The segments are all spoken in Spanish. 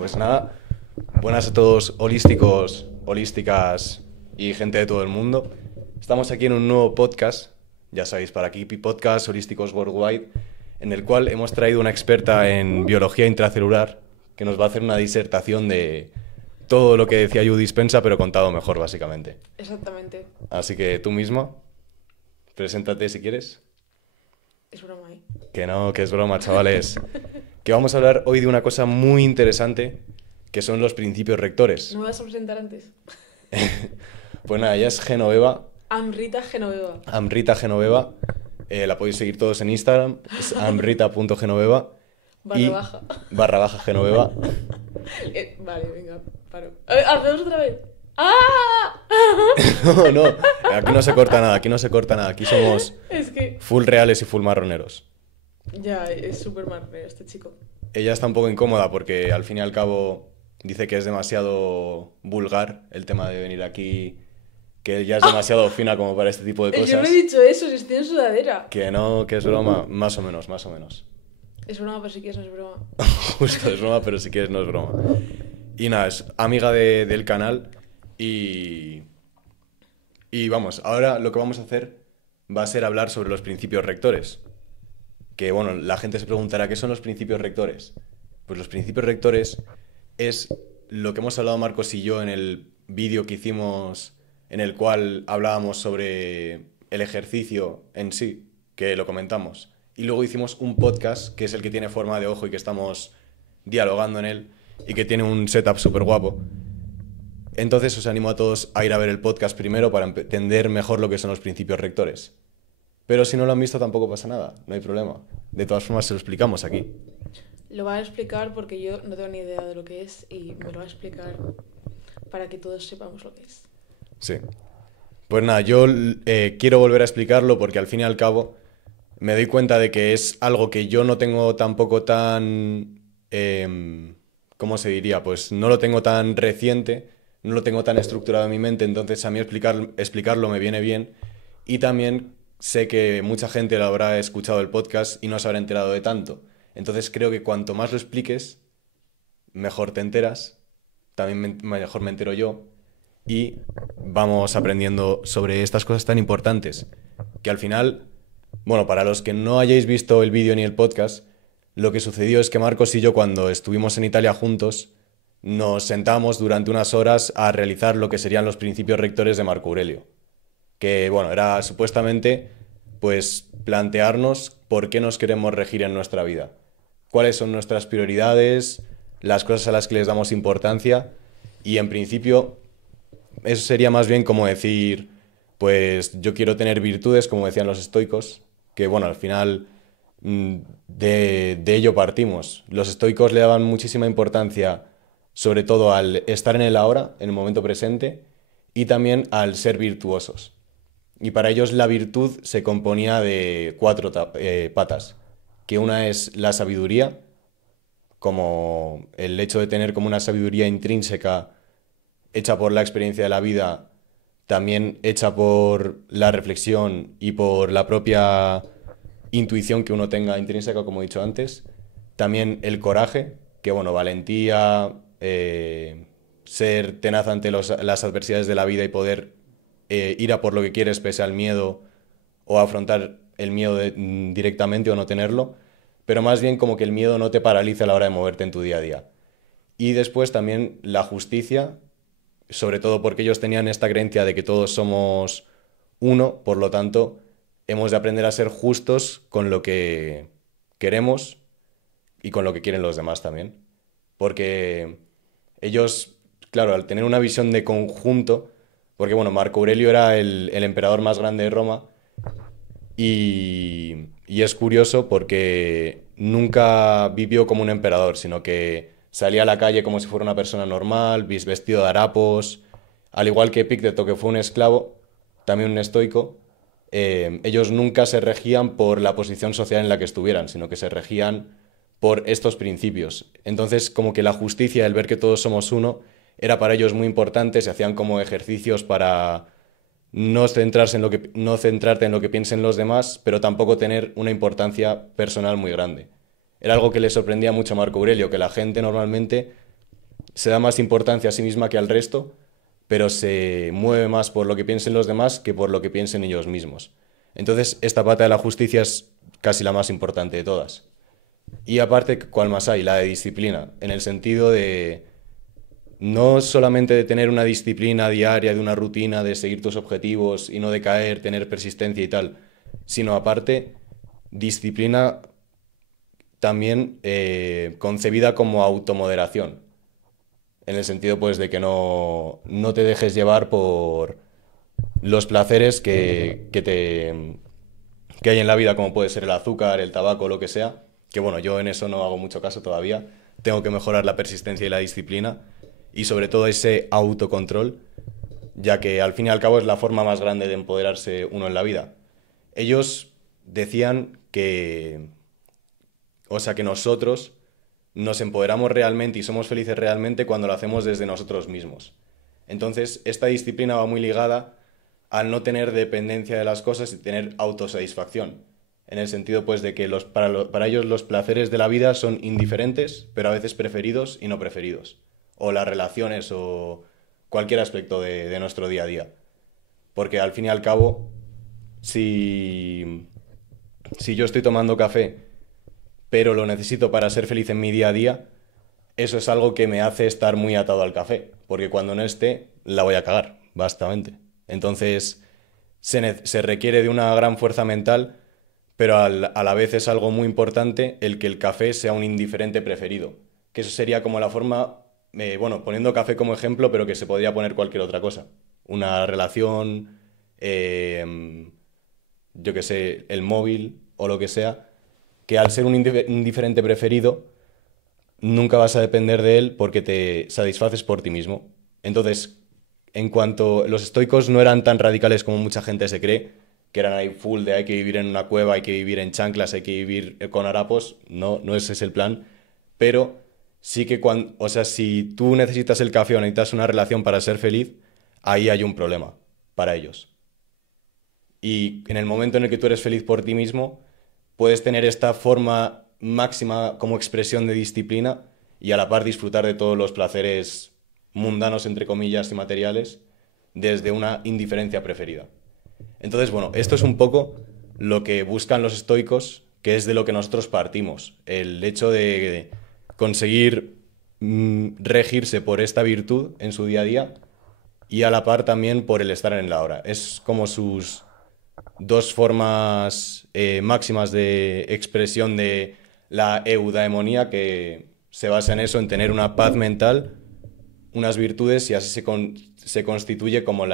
Pues nada, buenas a todos holísticos, holísticas y gente de todo el mundo. Estamos aquí en un nuevo podcast, ya sabéis, para Kipi Podcast Holísticos Worldwide, en el cual hemos traído una experta en biología intracelular que nos va a hacer una disertación de todo lo que decía Joe Dispenza, pero contado mejor, básicamente. Exactamente. Así que tú misma, preséntate si quieres. Es broma, ¿eh? Que no, que es broma, chavales. Que vamos a hablar hoy de una cosa muy interesante, que son los principios rectores. ¿No me vas a presentar antes? Pues nada, ella es Genoveva, Amrita Genoveva. Amrita Genoveva. La podéis seguir todos en Instagram, es amrita.genoveva Barra y baja. / Genoveva. Vale, venga, paro. ¿Hacemos otra vez? ¡Ah! No, no, aquí no se corta nada, aquí no se corta nada, aquí somos Es que... full reales y full marroneros. Ya, es súper marrero este chico. Ella está un poco incómoda porque al fin y al cabo dice que es demasiado vulgar el tema de venir aquí, que ella es demasiado fina como para este tipo de Yo no cosas. he dicho eso, si estoy en sudadera. Que no, que es broma, más o menos, más o menos. Es broma, pero si quieres no es broma. Justo, es broma, pero si quieres no es broma. Y nada, es amiga del canal y... Y vamos, ahora lo que vamos a hacer va a ser hablar sobre los principios rectores. Que bueno, la gente se preguntará, ¿qué son los principios rectores? Pues los principios rectores es lo que hemos hablado Marcos y yo en el vídeo que hicimos en el cual hablábamos sobre el ejercicio en sí, que lo comentamos. Y luego hicimos un podcast que es el que tiene forma de ojo y que estamos dialogando en él y que tiene un setup súper guapo. Entonces os animo a todos a ir a ver el podcast primero para entender mejor lo que son los principios rectores. Pero si no lo han visto tampoco pasa nada, no hay problema. De todas formas se lo explicamos aquí. Lo va a explicar porque yo no tengo ni idea de lo que es y me lo va a explicar para que todos sepamos lo que es. Sí. Pues nada, yo quiero volver a explicarlo porque al fin y al cabo me doy cuenta de que es algo que yo no tengo tampoco tan... ¿cómo se diría? Pues no lo tengo tan reciente, no lo tengo tan estructurado en mi mente, entonces a mí explicarlo me viene bien. Y también sé que mucha gente lo habrá escuchado el podcast y no se habrá enterado de tanto. Entonces creo que cuanto más lo expliques, mejor te enteras, también mejor me entero yo y vamos aprendiendo sobre estas cosas tan importantes. Que al final, bueno, para los que no hayáis visto el vídeo ni el podcast, lo que sucedió es que Marcos y yo cuando estuvimos en Italia juntos, nos sentamos durante unas horas a realizar lo que serían los principios rectores de Marco Aurelio. Que, bueno, era supuestamente, pues, plantearnos por qué nos queremos regir en nuestra vida. Cuáles son nuestras prioridades, las cosas a las que les damos importancia. Y, en principio, eso sería más bien como decir, pues, yo quiero tener virtudes, como decían los estoicos, que, bueno, al final de ello partimos. Los estoicos le daban muchísima importancia, sobre todo al estar en el ahora, en el momento presente, y también al ser virtuosos. Y para ellos la virtud se componía de 4 patas, que una es la sabiduría, como el hecho de tener como una sabiduría intrínseca hecha por la experiencia de la vida, también hecha por la reflexión y por la propia intuición que uno tenga intrínseca, como he dicho antes. También el coraje, que bueno, valentía, ser tenaz ante las adversidades de la vida y poder ir a por lo que quieres pese al miedo o afrontar el miedo directamente o no tenerlo, pero más bien como que el miedo no te paralice a la hora de moverte en tu día a día. Y después también la justicia, sobre todo porque ellos tenían esta creencia de que todos somos uno, por lo tanto, hemos de aprender a ser justos con lo que queremos y con lo que quieren los demás también. Porque ellos, claro, al tener una visión de conjunto, porque bueno, Marco Aurelio era el emperador más grande de Roma y es curioso porque nunca vivió como un emperador, sino que salía a la calle como si fuera una persona normal, vestido de harapos, al igual que Epicteto, que fue un esclavo, también un estoico. Ellos nunca se regían por la posición social en la que estuvieran, sino que se regían por estos principios. Entonces, como que la justicia, el ver que todos somos uno, era para ellos muy importante, se hacían como ejercicios para no centrarse en no centrarte en lo que piensen los demás, pero tampoco tener una importancia personal muy grande. Era algo que le sorprendía mucho a Marco Aurelio, que la gente normalmente se da más importancia a sí misma que al resto, pero se mueve más por lo que piensen los demás que por lo que piensen ellos mismos. Entonces, esta pata de la justicia es casi la más importante de todas. Y aparte, ¿cuál más hay? La de disciplina, en el sentido de no solamente de tener una disciplina diaria, de una rutina, de seguir tus objetivos y no decaer, tener persistencia y tal, sino aparte, disciplina también concebida como automoderación, en el sentido pues de que no te dejes llevar por los placeres que hay en la vida, como puede ser el azúcar, el tabaco, lo que sea, que bueno, yo en eso no hago mucho caso todavía, tengo que mejorar la persistencia y la disciplina y sobre todo ese autocontrol, ya que al fin y al cabo es la forma más grande de empoderarse uno en la vida. Ellos decían que nosotros nos empoderamos realmente y somos felices realmente cuando lo hacemos desde nosotros mismos. Entonces, esta disciplina va muy ligada al no tener dependencia de las cosas y tener autosatisfacción. En el sentido, pues, de que para ellos los placeres de la vida son indiferentes, pero a veces preferidos y no preferidos. O las relaciones o cualquier aspecto de nuestro día a día. Porque al fin y al cabo, si yo estoy tomando café pero lo necesito para ser feliz en mi día a día, eso es algo que me hace estar muy atado al café, porque cuando no esté, la voy a cagar, básicamente. Entonces, se requiere de una gran fuerza mental, pero a la vez es algo muy importante el que el café sea un indiferente preferido, que eso sería como la forma, bueno, poniendo café como ejemplo, pero que se podría poner cualquier otra cosa. Una relación, yo qué sé, el móvil o lo que sea, que al ser un indiferente preferido, nunca vas a depender de él porque te satisfaces por ti mismo. Entonces, en cuanto los estoicos no eran tan radicales como mucha gente se cree, que eran ahí full de hay que vivir en una cueva, hay que vivir en chanclas, hay que vivir con harapos, no, no ese es el plan, pero sí que cuando, o sea, si tú necesitas el café o necesitas una relación para ser feliz, ahí hay un problema para ellos. Y en el momento en el que tú eres feliz por ti mismo, puedes tener esta forma máxima como expresión de disciplina y a la par disfrutar de todos los placeres mundanos, entre comillas, y materiales desde una indiferencia preferida. Entonces, bueno, esto es un poco lo que buscan los estoicos, que es de lo que nosotros partimos. El hecho de conseguir regirse por esta virtud en su día a día y a la par también por el estar en la hora. Es como sus dos formas máximas de expresión de la eudaemonía, que se basa en eso, en tener una paz mental, unas virtudes, y así se constituye como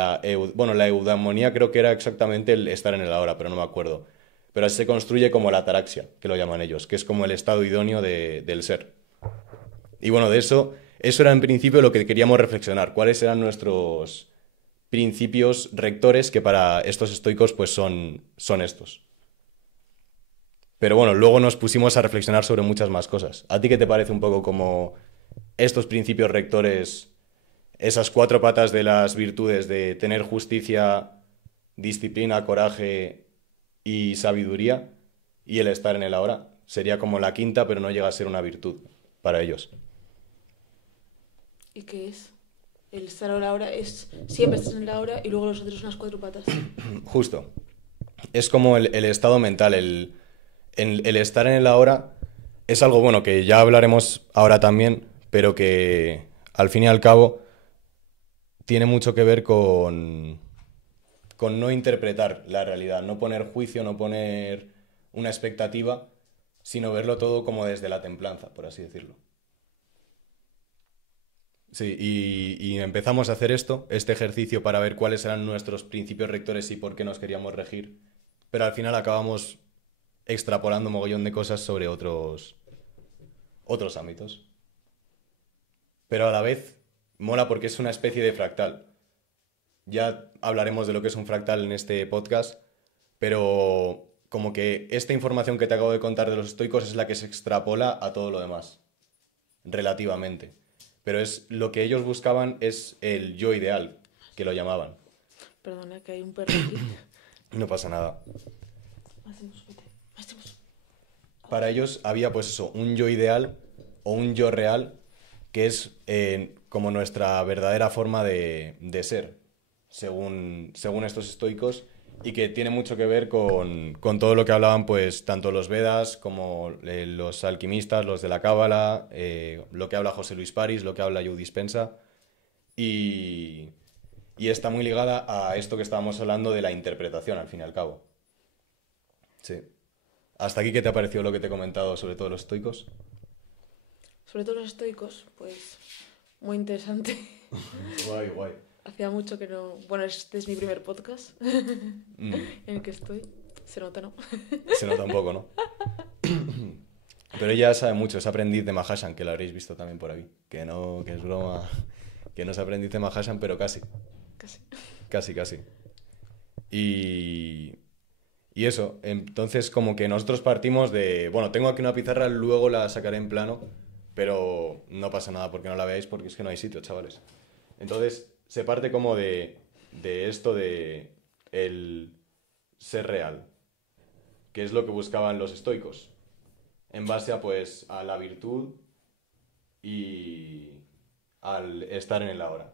bueno, la eudaemonía creo que era exactamente el estar en el ahora, pero no me acuerdo. Pero así se construye como la ataraxia, que lo llaman ellos, que es como el estado idóneo del ser. Y bueno, eso era en principio lo que queríamos reflexionar, cuáles eran nuestros principios rectores, que para estos estoicos pues son estos. Pero bueno, luego nos pusimos a reflexionar sobre muchas más cosas. ¿A ti qué te parece un poco como estos principios rectores, esas cuatro patas de las virtudes de tener justicia, disciplina, coraje y sabiduría, y el estar en el ahora? Sería como la quinta, pero no llega a ser una virtud para ellos. ¿Y qué es? El estar a la hora es siempre estás en la hora y luego los otros son las cuatro patas. Justo. Es como el estado mental, el estar en el ahora es algo bueno que ya hablaremos ahora también, pero que al fin y al cabo tiene mucho que ver con no interpretar la realidad, no poner juicio, no poner una expectativa, sino verlo todo como desde la templanza, por así decirlo. Sí, y empezamos a hacer este ejercicio para ver cuáles eran nuestros principios rectores y por qué nos queríamos regir, pero al final acabamos extrapolando un mogollón de cosas sobre otros ámbitos. Pero a la vez mola porque es una especie de fractal. Ya hablaremos de lo que es un fractal en este podcast, pero como que esta información que te acabo de contar de los estoicos es la que se extrapola a todo lo demás, relativamente. Pero es lo que ellos buscaban es el yo ideal, que lo llamaban. Perdona, que hay un perro aquí. No pasa nada. Hacemos, vete. Hacemos. Para ellos había pues eso, un yo ideal o un yo real que es como nuestra verdadera forma de ser, según estos estoicos, y que tiene mucho que ver con todo lo que hablaban pues tanto los Vedas como los alquimistas, los de la Cábala, lo que habla José Luis París, lo que habla Joe Dispensa, y, y está muy ligada a esto que estábamos hablando de la interpretación, al fin y al cabo. Sí. ¿Hasta aquí qué te ha parecido lo que te he comentado sobre todos los estoicos? Sobre todo los estoicos, pues muy interesante. Guay, guay. Hacía mucho que no... Bueno, este es mi primer podcast Mm, en el que estoy. Se nota, ¿no? se nota un poco, ¿no? Pero ella sabe mucho, es aprendiz de Mahashan, que lo habréis visto también por aquí. Que no, que es broma, que no es aprendiz de Mahashan, pero casi, Casi. casi, casi. Y, y eso, entonces como que nosotros partimos de, bueno, tengo aquí una pizarra, luego la sacaré en plano, pero no pasa nada porque no la veáis porque es que no hay sitio, chavales. Entonces se parte como de esto de el ser real, que es lo que buscaban los estoicos, en base a pues a la virtud y al estar en el ahora.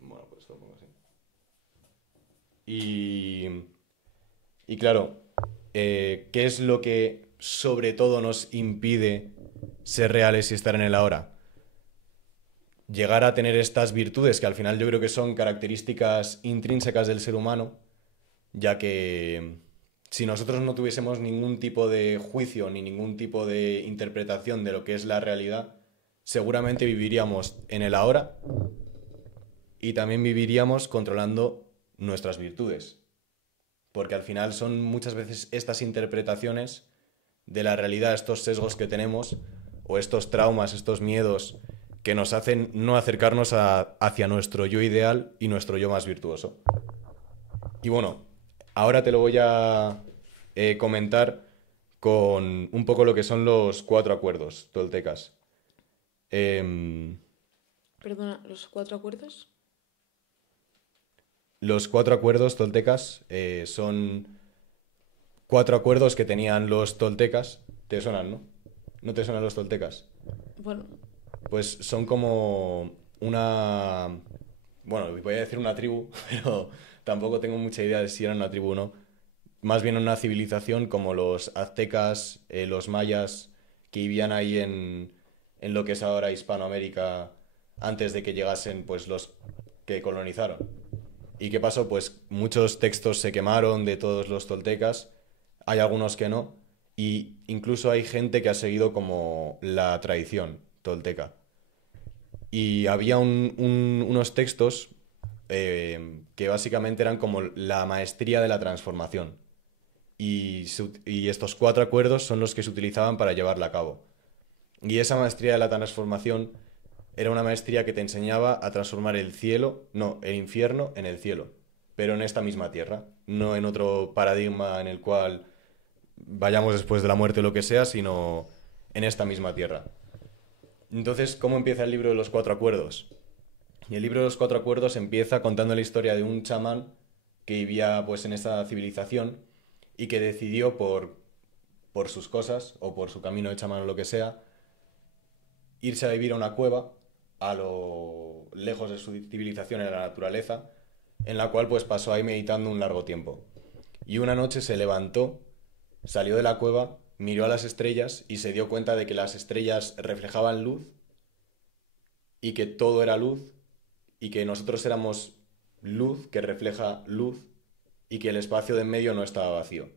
Bueno, pues lo pongo así. Y, y claro, ¿qué es lo que sobre todo nos impide ser reales y estar en el ahora? Llegar a tener estas virtudes que al final yo creo que son características intrínsecas del ser humano, ya que si nosotros no tuviésemos ningún tipo de juicio ni ningún tipo de interpretación de lo que es la realidad, seguramente viviríamos en el ahora y también viviríamos controlando nuestras virtudes, porque al final son muchas veces estas interpretaciones de la realidad, estos sesgos que tenemos o estos traumas, estos miedos que nos hacen no acercarnos hacia nuestro yo ideal y nuestro yo más virtuoso. Y bueno, ahora te lo voy a comentar con un poco lo que son los cuatro acuerdos toltecas. Em, Perdona, ¿los 4 acuerdos? los cuatro acuerdos toltecas son cuatro acuerdos que tenían los toltecas. ¿Te suenan, no? ¿No te suenan los toltecas? Bueno, Pues son como una... Bueno, voy a decir una tribu, pero tampoco tengo mucha idea de si eran una tribu o no. Más bien una civilización como los aztecas, los mayas, que vivían ahí en lo que es ahora Hispanoamérica antes de que llegasen pues los que colonizaron. ¿Y qué pasó? Pues muchos textos se quemaron de todos los toltecas, hay algunos que no, y incluso hay gente que ha seguido como la tradición tolteca. Y había unos textos que básicamente eran como la maestría de la transformación. Y estos cuatro acuerdos son los que se utilizaban para llevarla a cabo. Y esa maestría de la transformación era una maestría que te enseñaba a transformar el cielo, no, el infierno en el cielo, pero en esta misma tierra, no en otro paradigma en el cual vayamos después de la muerte o lo que sea, sino en esta misma tierra. Entonces, ¿cómo empieza el libro de los cuatro acuerdos? Y el libro de los cuatro acuerdos empieza contando la historia de un chamán que vivía pues en esa civilización y que decidió por sus cosas o por su camino de chamán o lo que sea, irse a vivir a una cueva a lo lejos de su civilización en la naturaleza, en la cual pues pasó ahí meditando un largo tiempo. Y una noche se levantó, salió de la cueva, miró a las estrellas y se dio cuenta de que las estrellas reflejaban luz y que todo era luz y que nosotros éramos luz que refleja luz y que el espacio de en medio no estaba vacío.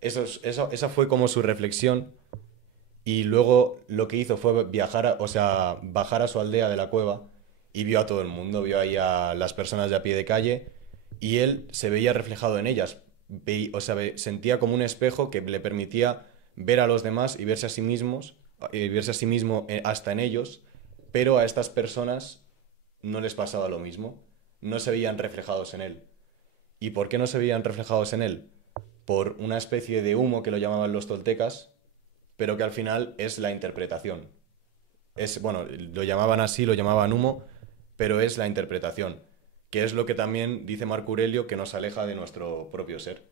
Esa fue como su reflexión y luego lo que hizo fue viajar, o sea, bajar a su aldea de la cueva y vio a todo el mundo, vio ahí a las personas de a pie de calle y él se veía reflejado en ellas. O sea, sentía como un espejo que le permitía ver a los demás y verse a sí mismo hasta en ellos, pero a estas personas no les pasaba lo mismo, no se veían reflejados en él. ¿Y por qué no se veían reflejados en él? Por una especie de humo que lo llamaban los toltecas, pero que al final es la interpretación. Bueno, lo llamaban así, lo llamaban humo, pero es la interpretación, que es lo que también dice Marco Aurelio que nos aleja de nuestro propio ser.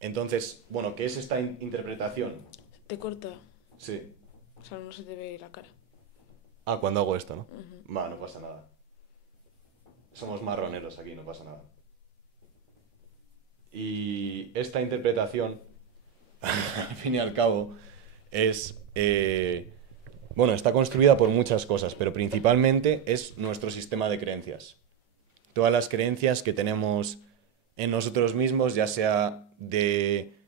Entonces, bueno, ¿qué es esta interpretación? te corta. Sí. O sea, no se te ve la cara. Ah, cuando hago esto, ¿no? Ujú. Va, no pasa nada. Somos marroneros aquí, no pasa nada. Y esta interpretación, al fin y al cabo, es... bueno, está construida por muchas cosas, pero principalmente es nuestro sistema de creencias. Todas las creencias que tenemos en nosotros mismos, ya sea de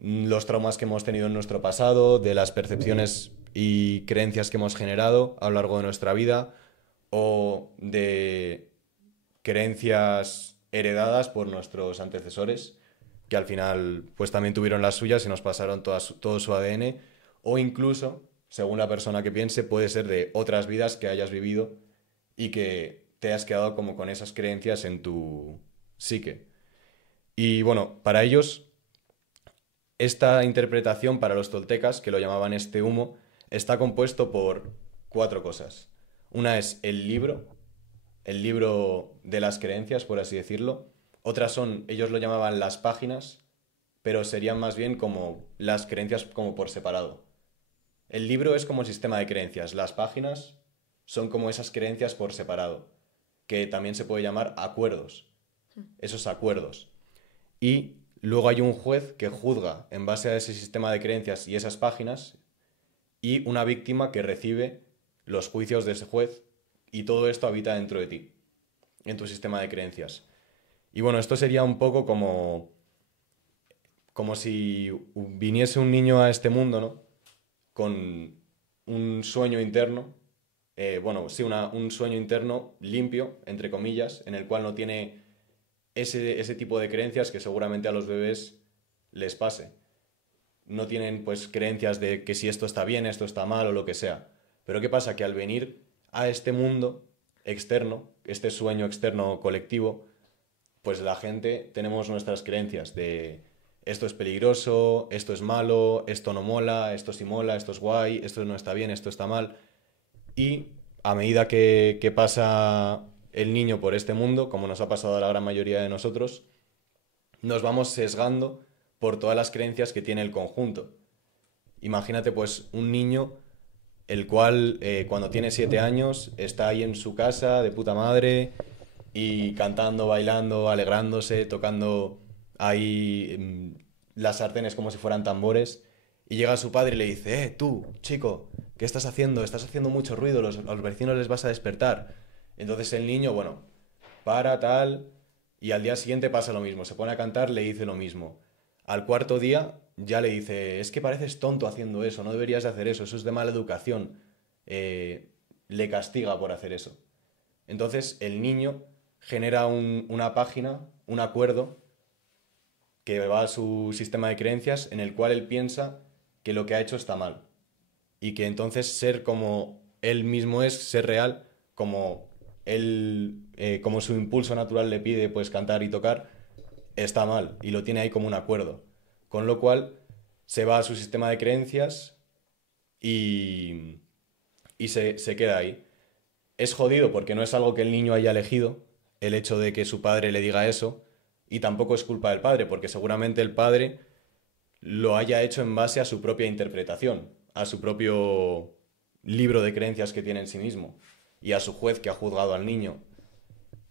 los traumas que hemos tenido en nuestro pasado, de las percepciones y creencias que hemos generado a lo largo de nuestra vida, o de creencias heredadas por nuestros antecesores, que al final pues también tuvieron las suyas y nos pasaron todo su ADN, o incluso, según la persona que piense, puede ser de otras vidas que hayas vivido y que te has quedado como con esas creencias en tu psique. Y bueno, para ellos, esta interpretación para los toltecas, que lo llamaban este humo, está compuesto por cuatro cosas. Una es el libro de las creencias, por así decirlo. Otras son, ellos lo llamaban las páginas, pero serían más bien como las creencias como por separado. El libro es como el sistema de creencias, las páginas son como esas creencias por separado, que también se puede llamar acuerdos, esos acuerdos. Y luego hay un juez que juzga en base a ese sistema de creencias y esas páginas, y una víctima que recibe los juicios de ese juez, y todo esto habita dentro de ti, en tu sistema de creencias. Y bueno, esto sería un poco como si viniese un niño a este mundo, ¿no? Con un sueño interno, bueno, sí, un sueño interno limpio, entre comillas, en el cual no tiene ese tipo de creencias que seguramente a los bebés les pase. No tienen pues creencias de que si esto está bien, esto está mal o lo que sea. Pero ¿qué pasa? Que al venir a este mundo externo, este sueño externo colectivo, pues la gente tenemos nuestras creencias de esto es peligroso, esto es malo, esto no mola, esto sí mola, esto es guay, esto no está bien, esto está mal. Y a medida que pasa el niño por este mundo, como nos ha pasado a la gran mayoría de nosotros, nos vamos sesgando por todas las creencias que tiene el conjunto. Imagínate pues un niño el cual cuando tiene 7 años está ahí en su casa de puta madre y cantando, bailando, alegrándose, tocando ahí las sartenes como si fueran tambores. Y llega su padre y le dice, tú, chico, ¿qué estás haciendo? Estás haciendo mucho ruido, a los vecinos les vas a despertar. Entonces el niño, bueno, para tal, y al día siguiente pasa lo mismo, se pone a cantar, le dice lo mismo. Al cuarto día ya le dice, es que pareces tonto haciendo eso, no deberías de hacer eso, eso es de mala educación. Le castiga por hacer eso. Entonces el niño genera una página, un acuerdo, que va a su sistema de creencias en el cual él piensa que lo que ha hecho está mal. Y que entonces ser como él mismo es, ser real, como él, como su impulso natural le pide pues cantar y tocar, está mal y lo tiene ahí como un acuerdo. Con lo cual se va a su sistema de creencias y, se queda ahí. Es jodido porque no es algo que el niño haya elegido, el hecho de que su padre le diga eso, y tampoco es culpa del padre, porque seguramente el padre lo haya hecho en base a su propia interpretación, a su propio libro de creencias que tiene en sí mismo, y a su juez que ha juzgado al niño.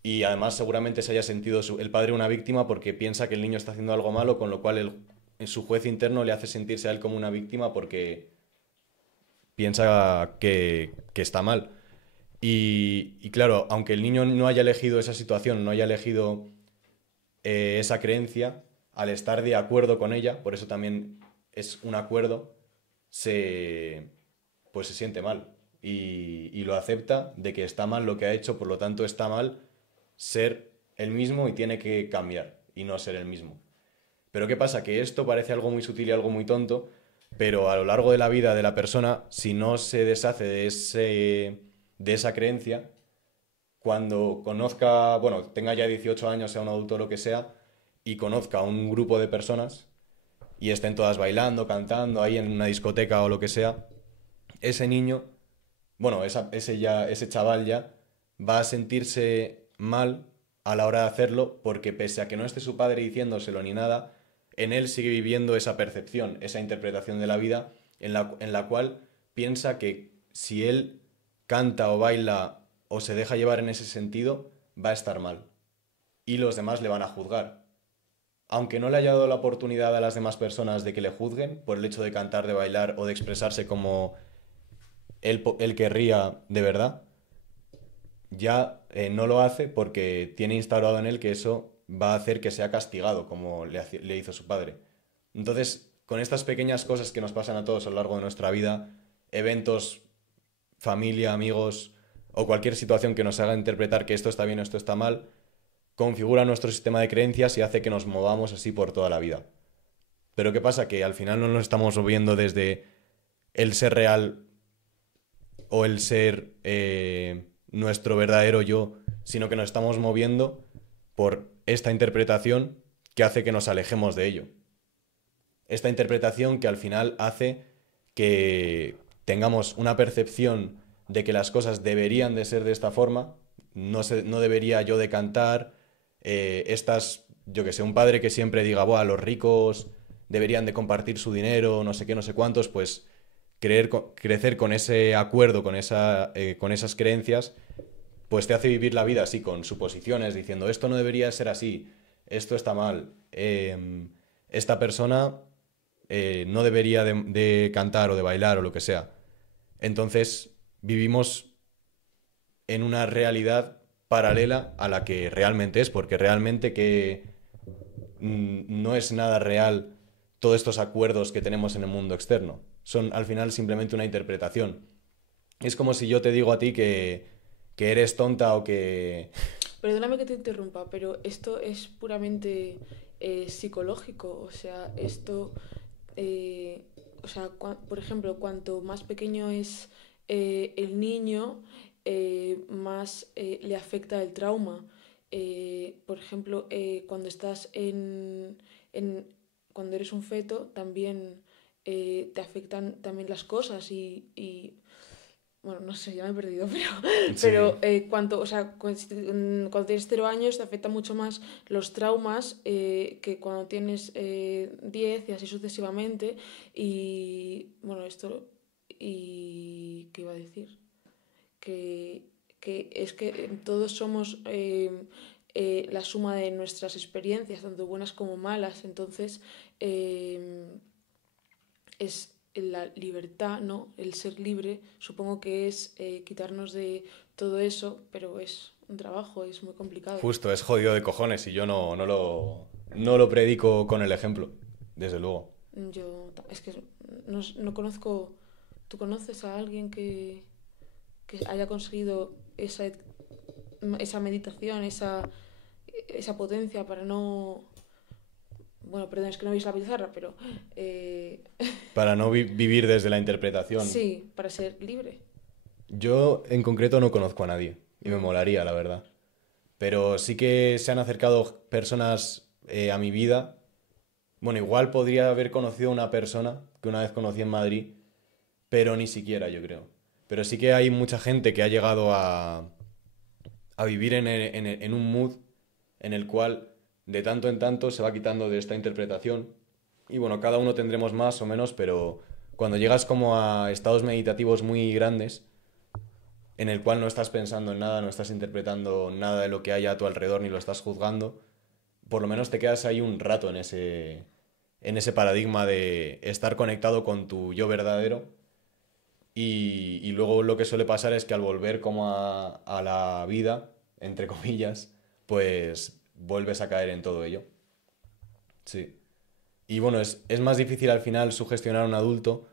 Y además seguramente se haya sentido el padre una víctima porque piensa que el niño está haciendo algo malo, con lo cual en su juez interno le hace sentirse a él como una víctima porque piensa que está mal. Y claro, aunque el niño no haya elegido esa situación, no haya elegido esa creencia, al estar de acuerdo con ella, por eso también es un acuerdo, se, pues se siente mal y lo acepta de que está mal lo que ha hecho, por lo tanto está mal ser el mismo y tiene que cambiar y no ser el mismo. Pero ¿qué pasa? Que esto parece algo muy sutil y algo muy tonto, pero a lo largo de la vida de la persona, si no se deshace de esa creencia, cuando conozca, bueno, tenga ya 18 años, sea un adulto o lo que sea, y conozca a un grupo de personas y estén todas bailando, cantando ahí en una discoteca o lo que sea, ese niño, bueno, ese chaval ya va a sentirse mal a la hora de hacerlo porque pese a que no esté su padre diciéndoselo ni nada, en él sigue viviendo esa percepción, esa interpretación de la vida en la cual piensa que si él canta o baila o se deja llevar en ese sentido, va a estar mal. Y los demás le van a juzgar. Aunque no le haya dado la oportunidad a las demás personas de que le juzguen por el hecho de cantar, de bailar o de expresarse como él querría de verdad, ya no lo hace porque tiene instaurado en él que eso va a hacer que sea castigado, como le hizo su padre. Entonces, con estas pequeñas cosas que nos pasan a todos a lo largo de nuestra vida, eventos, familia, amigos o cualquier situación que nos haga interpretar que esto está bien o esto está mal, configura nuestro sistema de creencias y hace que nos movamos así por toda la vida. Pero ¿qué pasa? Que al final no nos estamos moviendo desde el ser real o el ser nuestro verdadero yo, sino que nos estamos moviendo por esta interpretación que hace que nos alejemos de ello. Esta interpretación que al final hace que tengamos una percepción de que las cosas deberían de ser de esta forma, no debería yo de cantar, yo que sé, un padre que siempre diga, buah, los ricos deberían de compartir su dinero, no sé qué, no sé cuántos, pues crecer con ese acuerdo, con esas creencias, pues te hace vivir la vida así, con suposiciones, diciendo, esto no debería ser así, esto está mal, esta persona no debería de cantar o de bailar o lo que sea. Entonces vivimos en una realidad paralela a la que realmente es, porque realmente que no es nada real todos estos acuerdos que tenemos en el mundo externo. Son al final simplemente una interpretación. Es como si yo te digo a ti que eres tonta o que... Perdóname que te interrumpa, pero esto es puramente psicológico. O sea, esto, o sea, por ejemplo, cuanto más pequeño es el niño, más le afecta el trauma. Por ejemplo, cuando estás cuando eres un feto, también te afectan también las cosas bueno, no sé, ya me he perdido, Sí, pero o sea, cuando tienes 0 años te afectan mucho más los traumas que cuando tienes 10 y así sucesivamente. Y bueno, ¿qué iba a decir? Que, que es que todos somos la suma de nuestras experiencias, tanto buenas como malas. Entonces, eh, es la libertad, ¿no? El ser libre, supongo que es quitarnos de todo eso, pero es un trabajo, es muy complicado. justo, es jodido de cojones y yo no lo predico con el ejemplo, desde luego. Es que no conozco, ¿tú conoces a alguien que haya conseguido esa meditación, esa potencia para no... Bueno, perdón, es que no veis la pizarra, pero... Para no vivir desde la interpretación. sí, para ser libre. Yo en concreto no conozco a nadie y me Mm. molaría, la verdad. Pero sí que se han acercado personas a mi vida. Bueno, igual podría haber conocido a una persona que una vez conocí en Madrid, pero ni siquiera, yo creo. Pero sí que hay mucha gente que ha llegado a vivir en un mood en el cual de tanto en tanto se va quitando de esta interpretación. Y bueno, cada uno tendremos más o menos, pero cuando llegas como a estados meditativos muy grandes, en el cual no estás pensando en nada, no estás interpretando nada de lo que hay a tu alrededor ni lo estás juzgando, por lo menos te quedas ahí un rato en ese paradigma de estar conectado con tu yo verdadero y luego lo que suele pasar es que al volver como a la vida, entre comillas, pues vuelves a caer en todo ello. Sí. Y bueno, es más difícil al final sugestionar a un adulto,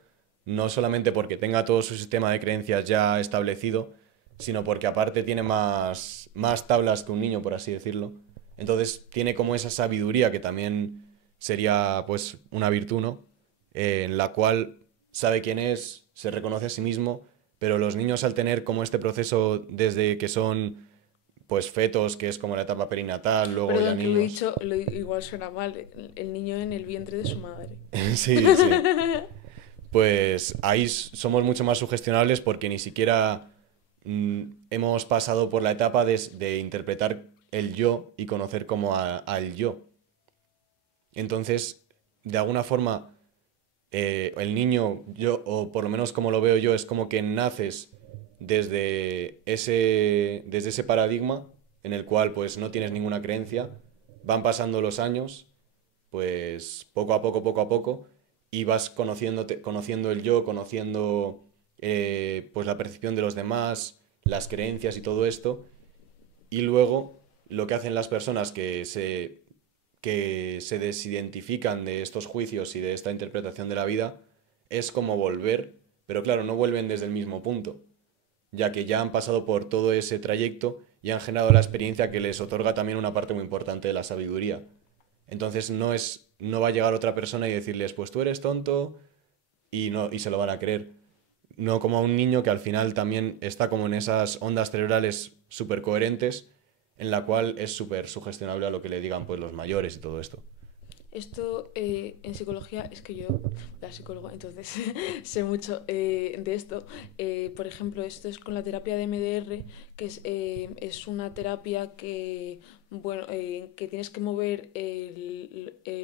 no solamente porque tenga todo su sistema de creencias ya establecido, sino porque aparte tiene más tablas que un niño, por así decirlo. Entonces tiene como esa sabiduría que también sería pues una virtud, ¿no? En la cual sabe quién es, se reconoce a sí mismo, pero los niños al tener como este proceso desde que son pues fetos, que es como la etapa perinatal, luego ya Perdón, que lo he niños. dicho, igual suena mal, el niño en el vientre de su madre. Sí, sí. Pues ahí somos mucho más sugestionables porque ni siquiera hemos pasado por la etapa de interpretar el yo y conocer como al yo. Entonces, de alguna forma, el niño, yo, o por lo menos como lo veo yo, es como que naces desde ese paradigma en el cual pues no tienes ninguna creencia, van pasando los años, pues poco a poco, y vas conociendo el yo, conociendo pues la percepción de los demás, las creencias y todo esto, y luego lo que hacen las personas que se desidentifican de estos juicios y de esta interpretación de la vida es como volver, pero claro, no vuelven desde el mismo punto, ya que ya han pasado por todo ese trayecto y han generado la experiencia que les otorga también una parte muy importante de la sabiduría. Entonces no va a llegar otra persona y decirles, pues tú eres tonto y no, y se lo van a creer. No como a un niño que al final también está como en esas ondas cerebrales súper coherentes, en la cual es súper sugestionable a lo que le digan pues los mayores y todo esto. Esto en psicología, es que yo, la psicóloga, entonces sé mucho de esto. Por ejemplo, esto es con la terapia de MDR, que es una terapia que, bueno, que tienes que mover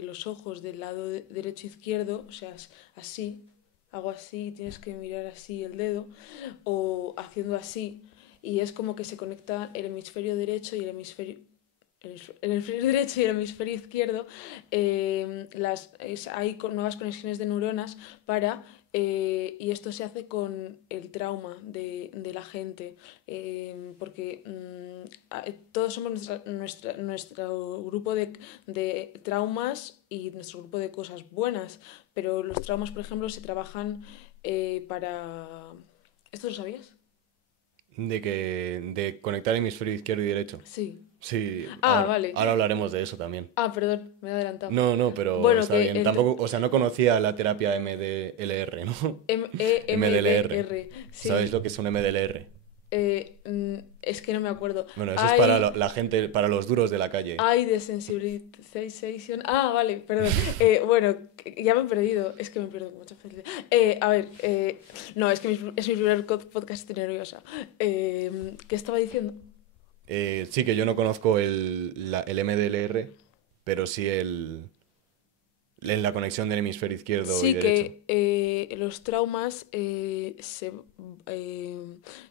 los ojos del lado derecho e izquierdo, o sea, así, hago así, tienes que mirar así el dedo, o haciendo así, y es como que se conecta el hemisferio derecho y el hemisferio derecho y el hemisferio izquierdo, hay nuevas conexiones de neuronas y esto se hace con el trauma de la gente, porque todos somos nuestro grupo de traumas y nuestro grupo de cosas buenas, pero los traumas, por ejemplo, se trabajan para... ¿Esto lo sabías? De conectar hemisferio izquierdo y derecho. Sí. Sí, Ah, vale. ahora hablaremos de eso también. Ah, perdón, me he adelantado. No, no, pero Bueno, está que bien. Tampoco, o sea, no conocía la terapia MDLR, ¿no? MDLR. MEMDR, ¿Sabéis sí. lo que es un MDLR? Es que no me acuerdo. Bueno, eso es para Hay, la gente, para los duros de la calle. hay desensitization. Ah, vale, perdón. Bueno, ya me he perdido. Es que me pierdo con mucha facilidad. A ver, no, es que es mi primer podcast, estoy nerviosa. ¿Qué estaba diciendo? Sí que yo no conozco el MDLR, pero sí en la conexión del hemisferio izquierdo y Sí derecho. que los traumas eh,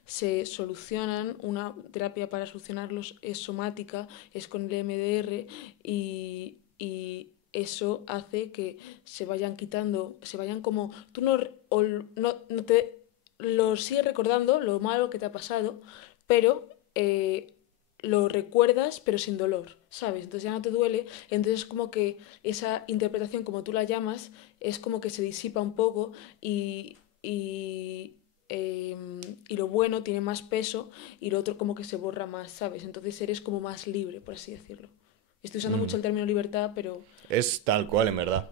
se solucionan, una terapia para solucionarlos es somática, es con el MDR y eso hace que se vayan quitando, se vayan como, tú no te lo sigues recordando, lo malo que te ha pasado, pero lo recuerdas pero sin dolor, ¿sabes? Entonces ya no te duele, entonces como que esa interpretación, como tú la llamas, es como que se disipa un poco y lo bueno tiene más peso y lo otro como que se borra más, ¿sabes? Entonces eres como más libre, por así decirlo. Estoy usando mucho Mm. el término libertad, pero Es tal cual, en verdad.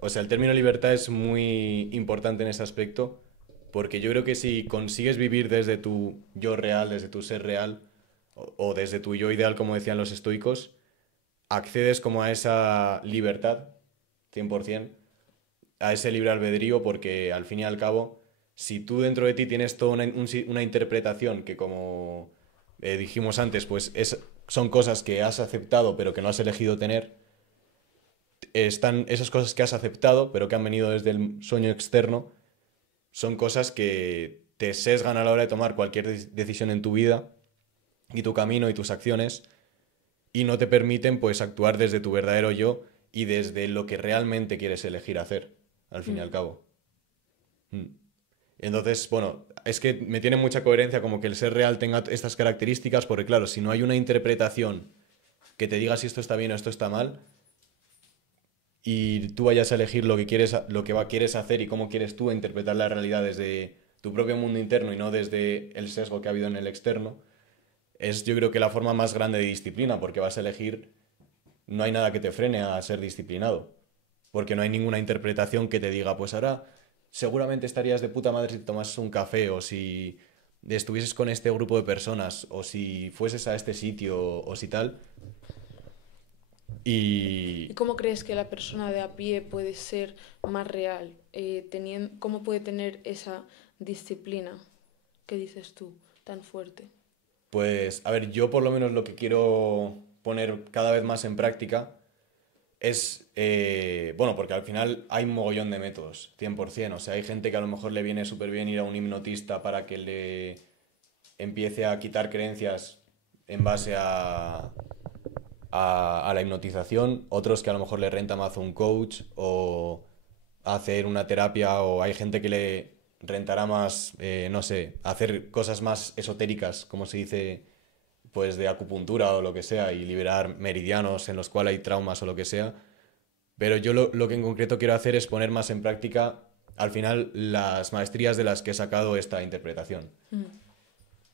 O sea, el término libertad es muy importante en ese aspecto, porque yo creo que si consigues vivir desde tu yo real, desde tu ser real, o desde tu yo ideal, como decían los estoicos, accedes como a esa libertad, 100%, a ese libre albedrío, porque al fin y al cabo, si tú dentro de ti tienes toda una interpretación que, como dijimos antes, pues son cosas que has aceptado pero que no has elegido tener, están esas cosas que has aceptado pero que han venido desde el sueño externo, son cosas que te sesgan a la hora de tomar cualquier decisión en tu vida y tu camino y tus acciones y no te permiten pues actuar desde tu verdadero yo y desde lo que realmente quieres elegir hacer, al fin y al mm, cabo. Mm. Entonces, bueno, es que me tiene mucha coherencia como que el ser real tenga estas características, porque claro, si no hay una interpretación que te diga si esto está bien o esto está mal, y tú vayas a elegir lo que quieres, quieres hacer y cómo quieres tú interpretar la realidad desde tu propio mundo interno y no desde el sesgo que ha habido en el externo, es yo creo que la forma más grande de disciplina, porque vas a elegir, no hay nada que te frene a ser disciplinado, porque no hay ninguna interpretación que te diga, pues ahora seguramente estarías de puta madre si te tomases un café o si estuvieses con este grupo de personas o si fueses a este sitio o si tal. ¿Y Y cómo crees que la persona de a pie puede ser más real? ¿Cómo puede tener esa disciplina? ¿Qué dices tú, tan fuerte? pues, a ver, yo por lo menos lo que quiero poner cada vez más en práctica es, bueno, porque al final hay un mogollón de métodos, 100%. O sea, hay gente que a lo mejor le viene súper bien ir a un hipnotista para que le empiece a quitar creencias en base a la hipnotización, otros que a lo mejor le renta más un coach o hacer una terapia, o hay gente que le rentará más, no sé, hacer cosas más esotéricas, como se dice, pues de acupuntura o lo que sea, y liberar meridianos en los cuales hay traumas o lo que sea. Pero yo lo que en concreto quiero hacer es poner más en práctica, al final, las maestrías de las que he sacado esta interpretación.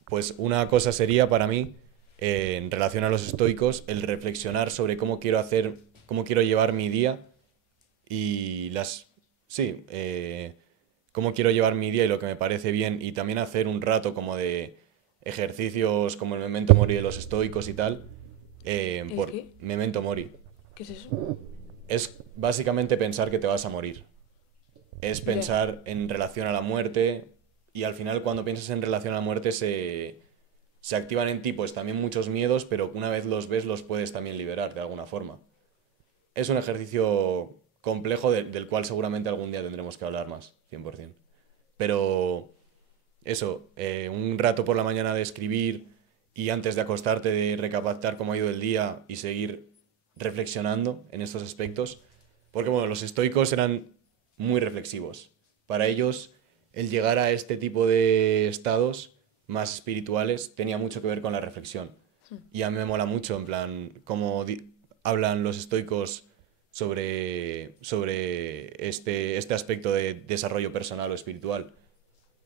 Pues una cosa sería para mí, en relación a los estoicos, el reflexionar sobre cómo quiero hacer, cómo quiero llevar mi día y sí, cómo quiero llevar mi día y lo que me parece bien, y también hacer un rato como de ejercicios como el Memento Mori de los estoicos y tal, ¿El por qué? Memento Mori. ¿Qué es eso? Es básicamente pensar que te vas a morir. Es Ya. pensar en relación a la muerte, y al final cuando piensas en relación a la muerte se activan en ti pues también muchos miedos, pero una vez los ves los puedes también liberar de alguna forma. Es un ejercicio complejo del cual seguramente algún día tendremos que hablar más, 100%. Pero eso, un rato por la mañana de escribir y antes de acostarte de recapacitar cómo ha ido el día y seguir reflexionando en estos aspectos. Porque bueno, los estoicos eran muy reflexivos. Para ellos, el llegar a este tipo de estados más espirituales tenía mucho que ver con la reflexión. Y a mí me mola mucho, en plan, cómo hablan los estoicos sobre este aspecto de desarrollo personal o espiritual.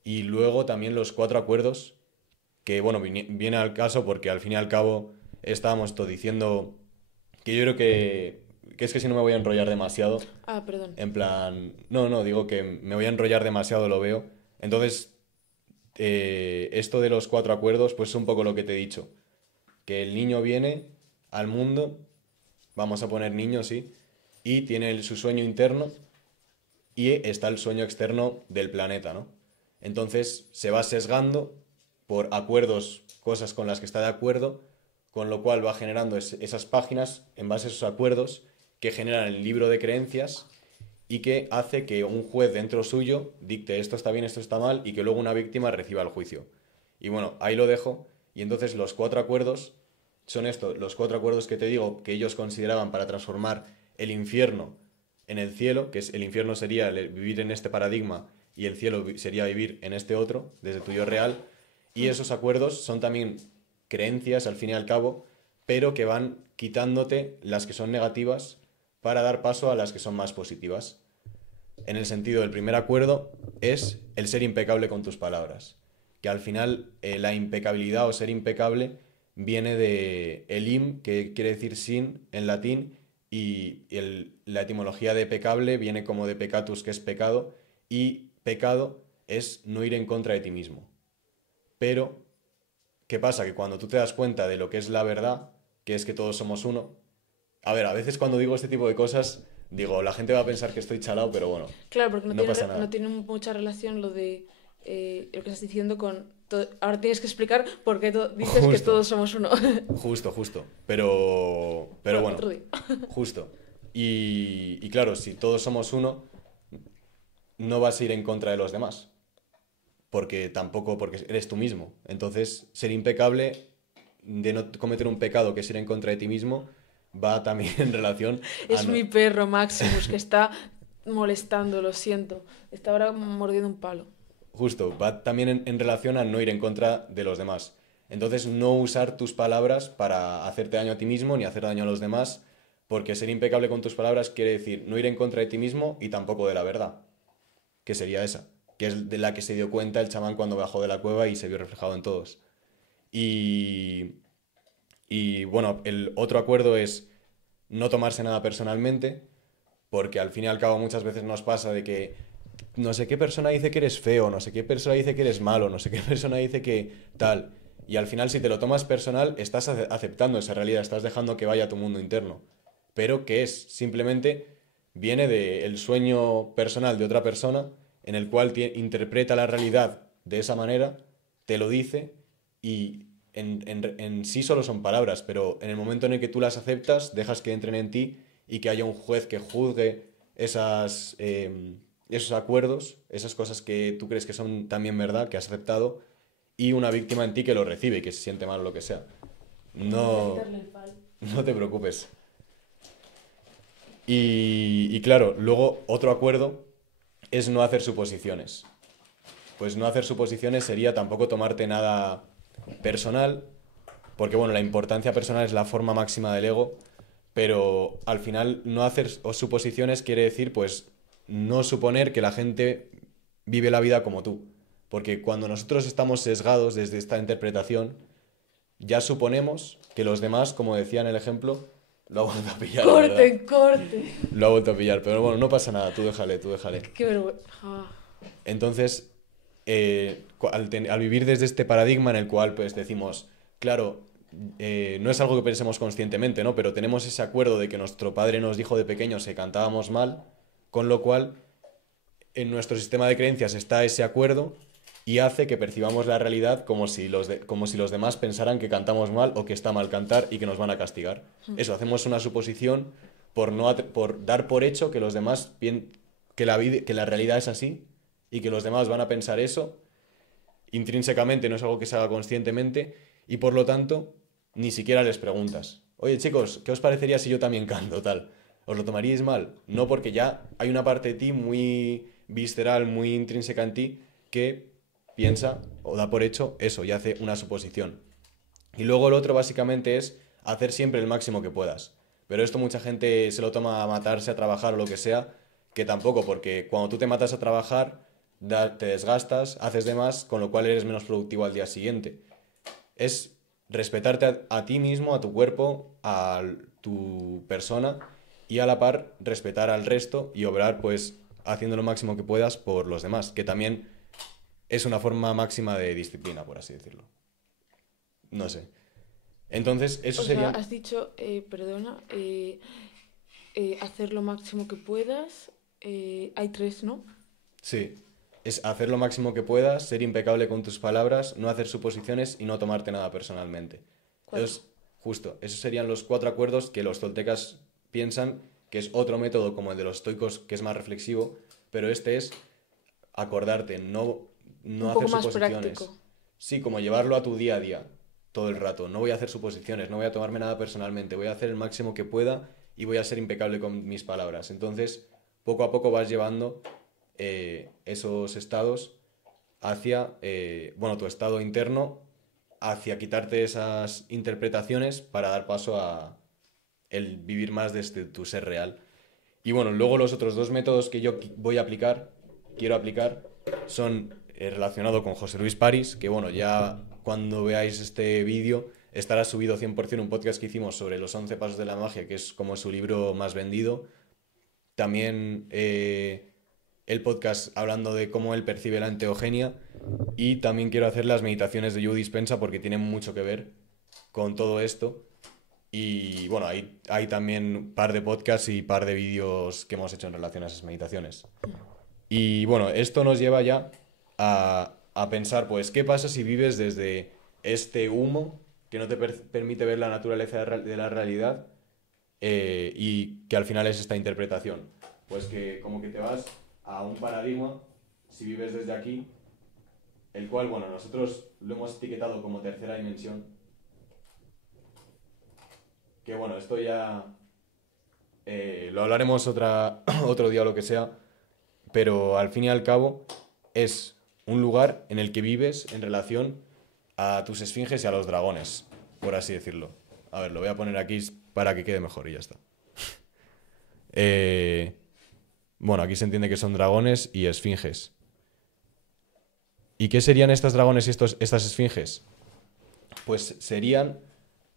Y luego también los cuatro acuerdos, que bueno, viene al caso porque al fin y al cabo estábamos todo diciendo que yo creo que es que si no me voy a enrollar demasiado, Ah, perdón. en plan, no, no, digo que me voy a enrollar demasiado, lo veo. Entonces, esto de los cuatro acuerdos, pues es un poco lo que te he dicho, que el niño viene al mundo, vamos a poner niño, sí, y tiene su sueño interno y está el sueño externo del planeta, ¿no? Entonces se va sesgando por acuerdos, cosas con las que está de acuerdo, con lo cual va generando esas páginas en base a esos acuerdos que generan el libro de creencias y que hace que un juez dentro suyo dicte esto está bien, esto está mal, y que luego una víctima reciba el juicio. Y bueno, ahí lo dejo. Y entonces los cuatro acuerdos son estos, los cuatro acuerdos que te digo que ellos consideraban para transformar el infierno en el cielo, que es, el infierno sería vivir en este paradigma y el cielo sería vivir en este otro, desde tu yo real. Y esos acuerdos son también creencias al fin y al cabo, pero que van quitándote las que son negativas para dar paso a las que son más positivas. En el sentido del primer acuerdo es el ser impecable con tus palabras, que al final la impecabilidad o ser impecable viene de el im, que quiere decir sin en latín, y la etimología de pecable viene como de peccatus, que es pecado, y pecado es no ir en contra de ti mismo. Pero, ¿qué pasa? Que cuando tú te das cuenta de lo que es la verdad, que es que todos somos uno, a ver, a veces cuando digo este tipo de cosas, digo, la gente va a pensar que estoy chalado, pero bueno, Claro, porque no pasa no nada. tiene mucha relación lo de lo que estás diciendo con... Ahora tienes que explicar por qué dices que Justo, todos somos uno. justo. Pero Bueno, bueno, otro día. justo. Y claro, si todos somos uno, no vas a ir en contra de los demás, porque tampoco, porque eres tú mismo. Entonces, ser impecable, de no cometer un pecado que es ir en contra de ti mismo, va también en relación a Es no, mi perro Maximus que está molestando, lo siento. Está ahora mordiendo un palo. justo, va también en relación a no ir en contra de los demás. Entonces, no usar tus palabras para hacerte daño a ti mismo ni hacer daño a los demás, porque ser impecable con tus palabras quiere decir no ir en contra de ti mismo y tampoco de la verdad, que sería esa, que es de la que se dio cuenta el chamán cuando bajó de la cueva y se vio reflejado en todos. Y, y bueno, el otro acuerdo es no tomarse nada personalmente, porque al fin y al cabo muchas veces nos pasa de que no sé qué persona dice que eres feo, no sé qué persona dice que eres malo, no sé qué persona dice que tal. Y al final, si te lo tomas personal, estás aceptando esa realidad, estás dejando que vaya a tu mundo interno. Pero que es, simplemente viene del sueño personal de otra persona en el cual interpreta la realidad de esa manera, te lo dice y en sí solo son palabras, pero en el momento en el que tú las aceptas, dejas que entren en ti y que haya un juez que juzgue esos acuerdos, esas cosas que tú crees que son también verdad, que has aceptado, y una víctima en ti que lo recibe y que se siente mal o lo que sea. No, no te preocupes. Y claro, luego otro acuerdo es no hacer suposiciones. Pues no hacer suposiciones sería tampoco tomarte nada personal, porque bueno, la importancia personal es la forma máxima del ego, pero al final no hacer suposiciones quiere decir pues no suponer que la gente vive la vida como tú. Porque cuando nosotros estamos sesgados desde esta interpretación, ya suponemos que los demás, como decía en el ejemplo, lo ha vuelto a pillar, la verdad. Corte, corte. Lo ha vuelto a pillar, pero bueno, no pasa nada, tú déjale, tú déjale. Qué vergüenza. Ah. Entonces, al vivir desde este paradigma en el cual pues decimos, claro, no es algo que pensemos conscientemente, ¿no? Pero tenemos ese acuerdo de que nuestro padre nos dijo de pequeños que cantábamos mal, con lo cual en nuestro sistema de creencias está ese acuerdo y hace que percibamos la realidad como si como si los demás pensaran que cantamos mal o que está mal cantar y que nos van a castigar. Eso, hacemos una suposición por dar por hecho que los demás que la realidad es así y que los demás van a pensar eso. Intrínsecamente no es algo que se haga conscientemente y por lo tanto ni siquiera les preguntas. Oye chicos, ¿qué os parecería si yo también canto tal? ¿Os lo tomaríais mal? No, porque ya hay una parte de ti muy visceral, muy intrínseca en ti que piensa o da por hecho eso y hace una suposición. Y luego lo otro básicamente es hacer siempre el máximo que puedas. Pero esto mucha gente se lo toma a matarse, a trabajar o lo que sea, que tampoco, porque cuando tú te matas a trabajar, te desgastas, haces de más, con lo cual eres menos productivo al día siguiente. Es respetarte a ti mismo, a tu cuerpo, a tu persona y a la par respetar al resto y obrar pues haciendo lo máximo que puedas por los demás, que también es una forma máxima de disciplina, por así decirlo. No sé. Entonces, eso O sea, sería... has dicho, perdona, hacer lo máximo que puedas. Hay tres, ¿no? Sí. Es hacer lo máximo que puedas, ser impecable con tus palabras, no hacer suposiciones y no tomarte nada personalmente. Cuatro. Entonces, justo, esos serían los 4 acuerdos que los toltecas piensan que es otro método como el de los estoicos que es más reflexivo, pero este es acordarte, no Un poco hacer más suposiciones. práctico. Sí, como llevarlo a tu día a día, todo el rato. No voy a hacer suposiciones, no voy a tomarme nada personalmente, voy a hacer el máximo que pueda y voy a ser impecable con mis palabras. Entonces, poco a poco vas llevando esos estados hacia, bueno, tu estado interno, hacia quitarte esas interpretaciones para dar paso a el vivir más desde tu ser real. Y bueno, luego los otros 2 métodos que yo quiero aplicar, son relacionado con José Luis París, que bueno, ya cuando veáis este vídeo estará subido 100% un podcast que hicimos sobre los 11 pasos de la magia, que es como su libro más vendido. También el podcast hablando de cómo él percibe la enteogenia y también quiero hacer las meditaciones de Joe Dispenza porque tienen mucho que ver con todo esto. Y bueno, hay también un par de podcasts y par de vídeos que hemos hecho en relación a esas meditaciones. Y bueno, esto nos lleva ya a pensar, pues, ¿qué pasa si vives desde este humo que no te permite ver la naturaleza de la realidad y que al final es esta interpretación? Pues que como que te vas a un paradigma, si vives desde aquí, el cual, bueno, nosotros lo hemos etiquetado como tercera dimensión, que bueno, esto ya lo hablaremos otro día o lo que sea, pero al fin y al cabo es un lugar en el que vives en relación a tus esfinges y a los dragones, por así decirlo. A ver, lo voy a poner aquí para que quede mejor y ya está. Bueno, aquí se entiende que son dragones y esfinges. ¿Y qué serían estos dragones y estas esfinges? Pues serían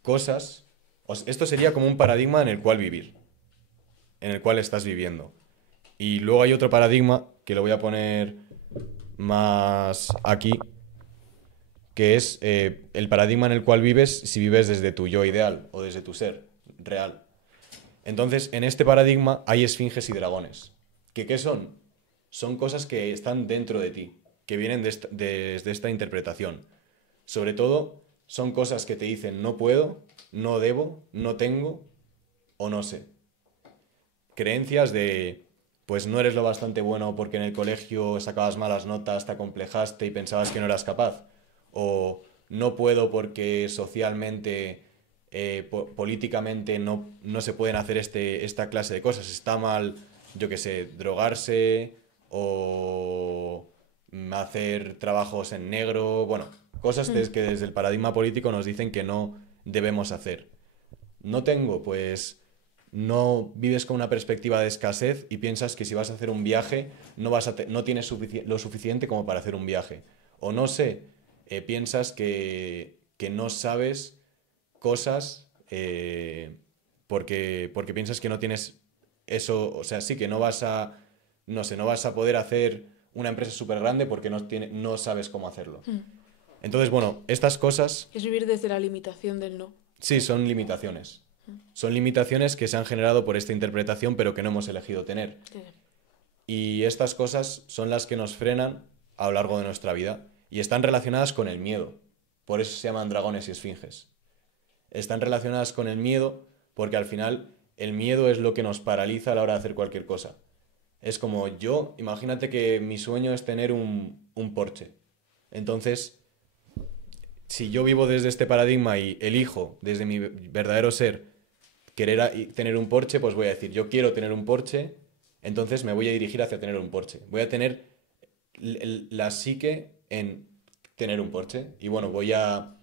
cosas... Esto sería como un paradigma en el cual vivir, en el cual estás viviendo. Y luego hay otro paradigma que lo voy a poner más aquí, que es el paradigma en el cual vives si vives desde tu yo ideal o desde tu ser real. Entonces, en este paradigma hay esfinges y dragones. ¿Qué son? Son cosas que están dentro de ti, que vienen desde esta interpretación. Sobre todo, son cosas que te dicen no puedo, no debo, no tengo o no sé. Creencias de, pues no eres lo bastante bueno porque en el colegio sacabas malas notas, te acomplejaste y pensabas que no eras capaz. o no puedo porque socialmente, políticamente no se pueden hacer esta clase de cosas. Está mal, yo qué sé, drogarse o hacer trabajos en negro, bueno, cosas que desde el paradigma político nos dicen que no debemos hacer. No tengo, pues no vives con una perspectiva de escasez y piensas que si vas a hacer un viaje no tienes lo suficiente como para hacer un viaje. O no sé, piensas que no sabes cosas porque piensas que no tienes eso, o sea, sí que no vas a, no sé, no vas a poder hacer una empresa súper grande porque no sabes cómo hacerlo. Entonces, bueno, estas cosas Es vivir desde la limitación del no. sí son limitaciones. Son limitaciones que se han generado por esta interpretación, pero que no hemos elegido tener. Sí. Y estas cosas son las que nos frenan a lo largo de nuestra vida y están relacionadas con el miedo. Por eso se llaman dragones y esfinges. Están relacionadas con el miedo porque al final el miedo es lo que nos paraliza a la hora de hacer cualquier cosa. Es como yo, imagínate que mi sueño es tener un Porsche. Entonces, si yo vivo desde este paradigma y elijo desde mi verdadero ser tener un Porsche, pues voy a decir, yo quiero tener un Porsche, entonces me voy a dirigir hacia tener un Porsche. Voy a tener la psique en tener un Porsche y bueno, voy a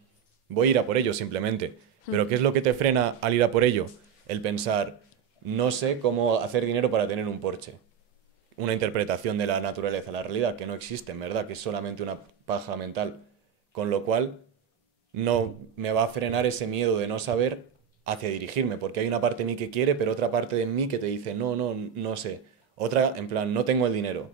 ir a por ello simplemente. Pero ¿qué es lo que te frena al ir a por ello? El pensar, no sé cómo hacer dinero para tener un Porsche. Una interpretación de la naturaleza, la realidad, que no existe, en verdad, que es solamente una paja mental. Con lo cual, no me va a frenar ese miedo de no saber hacia dirigirme, porque hay una parte de mí que quiere, pero otra parte de mí que te dice, no, no, no sé. Otra, en plan, no tengo el dinero.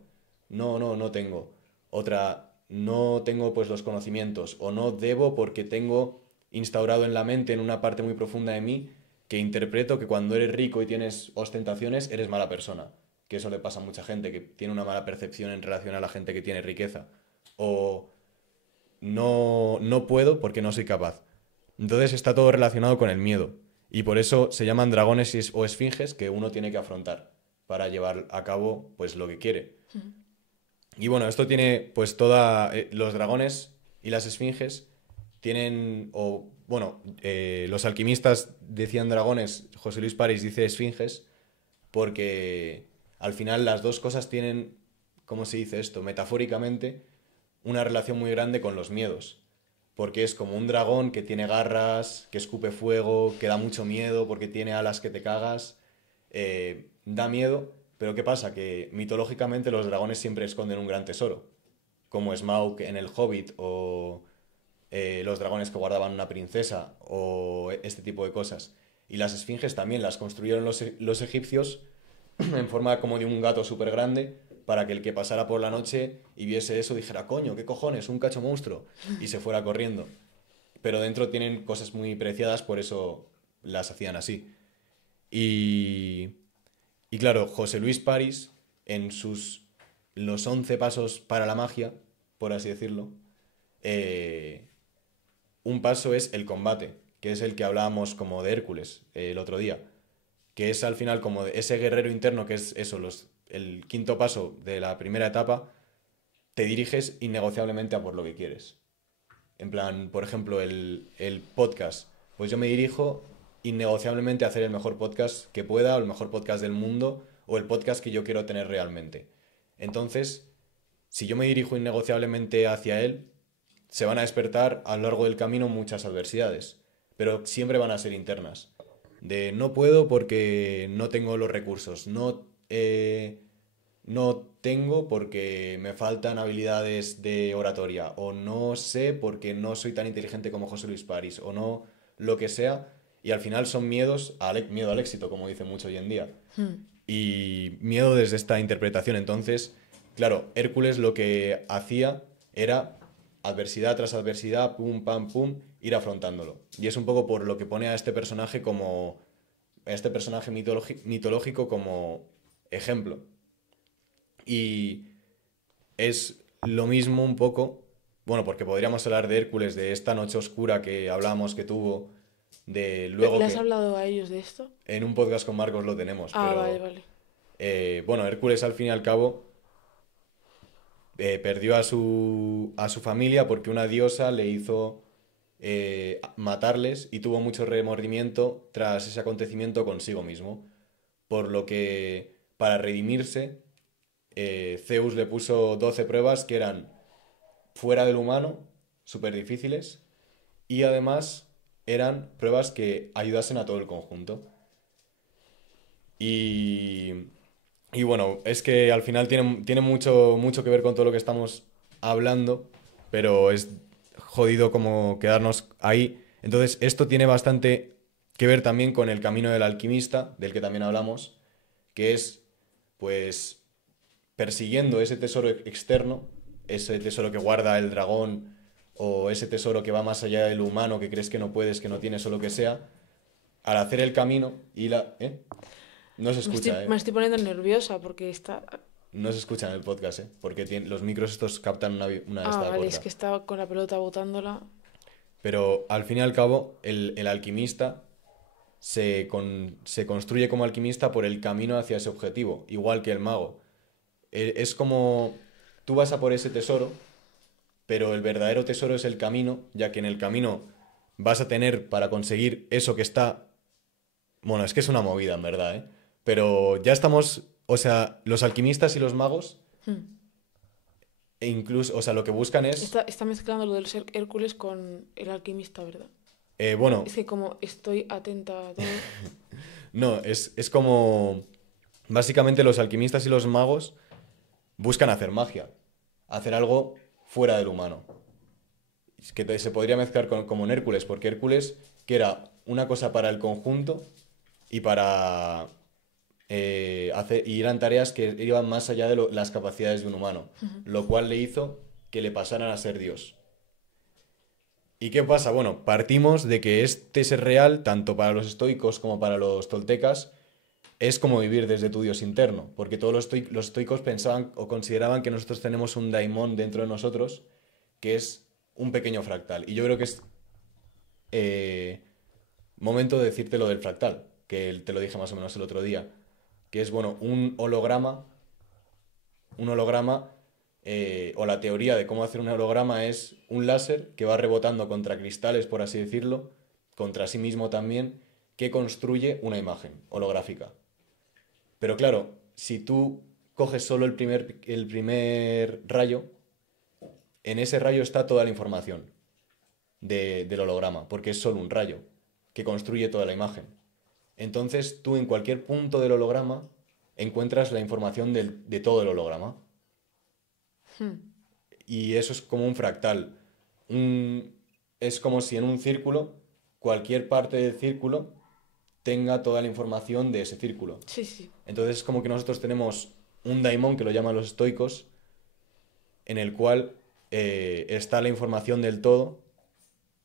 No, no, no tengo. Otra, no tengo pues los conocimientos, o no debo porque tengo instaurado en la mente, en una parte muy profunda de mí, que interpreto que cuando eres rico y tienes ostentaciones, eres mala persona. Que eso le pasa a mucha gente, que tiene una mala percepción en relación a la gente que tiene riqueza. O no puedo porque no soy capaz. Entonces está todo relacionado con el miedo. Y por eso se llaman dragones o esfinges que uno tiene que afrontar para llevar a cabo pues lo que quiere. Y bueno, esto tiene pues los dragones y las esfinges tienen, o bueno, los alquimistas decían dragones, José Luis París dice esfinges, porque al final las dos cosas tienen, ¿cómo se dice esto? Metafóricamente, una relación muy grande con los miedos. Porque es como un dragón que tiene garras, que escupe fuego, que da mucho miedo porque tiene alas que te cagas. Da miedo, pero ¿qué pasa? Que mitológicamente los dragones siempre esconden un gran tesoro. Como Smaug en El Hobbit o los dragones que guardaban una princesa o este tipo de cosas. Y las esfinges también las construyeron los egipcios en forma como de un gato súper grande para que el que pasara por la noche y viese eso dijera, coño, ¿qué cojones? Un cacho monstruo. Y se fuera corriendo. Pero dentro tienen cosas muy preciadas, por eso las hacían así. Y, y claro, José Luis París, en los 11 pasos para la magia, por así decirlo, eh, un paso es el combate, que es el que hablábamos como de Hércules el otro día, que es al final como de ese guerrero interno que es eso, el quinto paso de la primera etapa, te diriges innegociablemente a por lo que quieres. En plan, por ejemplo, el podcast, pues yo me dirijo innegociablemente a hacer el mejor podcast que pueda, o el mejor podcast del mundo, o el podcast que yo quiero tener realmente. Entonces, si yo me dirijo innegociablemente hacia él, se van a despertar a lo largo del camino muchas adversidades, pero siempre van a ser internas. De no puedo porque no tengo los recursos, no tengo porque me faltan habilidades de oratoria, o no sé porque no soy tan inteligente como José Luis París, o no lo que sea, y al final son miedo al éxito, como dicen mucho hoy en día. Y miedo desde esta interpretación. Entonces, claro, Hércules lo que hacía era adversidad tras adversidad, pum, pam, pum, ir afrontándolo. Y es un poco por lo que pone a este personaje mitológico como ejemplo. Y es lo mismo un poco, bueno, porque podríamos hablar de Hércules, de esta noche oscura que hablábamos que tuvo, de luego ¿Le has que hablado a ellos de esto? en un podcast con Marcos lo tenemos, Ah, vale, pero vale. bueno, Hércules al fin y al cabo perdió a su familia porque una diosa le hizo matarles y tuvo mucho remordimiento tras ese acontecimiento consigo mismo. Por lo que, para redimirse, Zeus le puso 12 pruebas que eran fuera del humano, súper difíciles, y además eran pruebas que ayudasen a todo el conjunto. Y, y bueno, es que al final tiene mucho, mucho que ver con todo lo que estamos hablando, pero es jodido como quedarnos ahí. Entonces, esto tiene bastante que ver también con el camino del alquimista, del que también hablamos, que es, pues, persiguiendo ese tesoro externo, ese tesoro que guarda el dragón o ese tesoro que va más allá del humano, que crees que no puedes, que no tienes o lo que sea, al hacer el camino y la... ¿Eh? No se escucha, Me estoy poniendo nerviosa porque está... No se escucha en el podcast, porque los micros estos captan una Ah, esta vale, es corta. que estaba con la pelota botándola. Pero al fin y al cabo, el alquimista se construye como alquimista por el camino hacia ese objetivo, igual que el mago. Es como tú vas a por ese tesoro, pero el verdadero tesoro es el camino, ya que en el camino vas a tener para conseguir eso que está... Bueno, es que es una movida, en verdad, ¿eh? Pero ya estamos, o sea, los alquimistas y los magos, Hmm. e incluso, o sea, lo que buscan es, Está mezclando lo del ser Hércules con el alquimista, ¿verdad? bueno, Es que como estoy atenta a todo... no, es como, básicamente los alquimistas y los magos buscan hacer magia, hacer algo fuera del humano. Es que se podría mezclar como en Hércules, porque Hércules, que era una cosa para el conjunto y para y eran tareas que iban más allá de las capacidades de un humano, lo cual le hizo que le pasaran a ser Dios. ¿Y qué pasa? Bueno, partimos de que este ser real, tanto para los estoicos como para los toltecas, es como vivir desde tu Dios interno, porque todos los estoicos pensaban o consideraban que nosotros tenemos un daimón dentro de nosotros, que es un pequeño fractal. Y yo creo que es eh, momento de decirte lo del fractal, que te lo dije más o menos el otro día, que es, bueno, un holograma, o la teoría de cómo hacer un holograma es un láser que va rebotando contra cristales, por así decirlo, contra sí mismo también, que construye una imagen holográfica. Pero claro, si tú coges solo el primer rayo, en ese rayo está toda la información del holograma, porque es solo un rayo que construye toda la imagen. Entonces tú en cualquier punto del holograma encuentras la información de todo el holograma. Hmm. Y eso es como un fractal. Es como si en un círculo, cualquier parte del círculo tenga toda la información de ese círculo. Sí, sí. Entonces es como que nosotros tenemos un daimón, que lo llaman los estoicos, en el cual está la información del todo,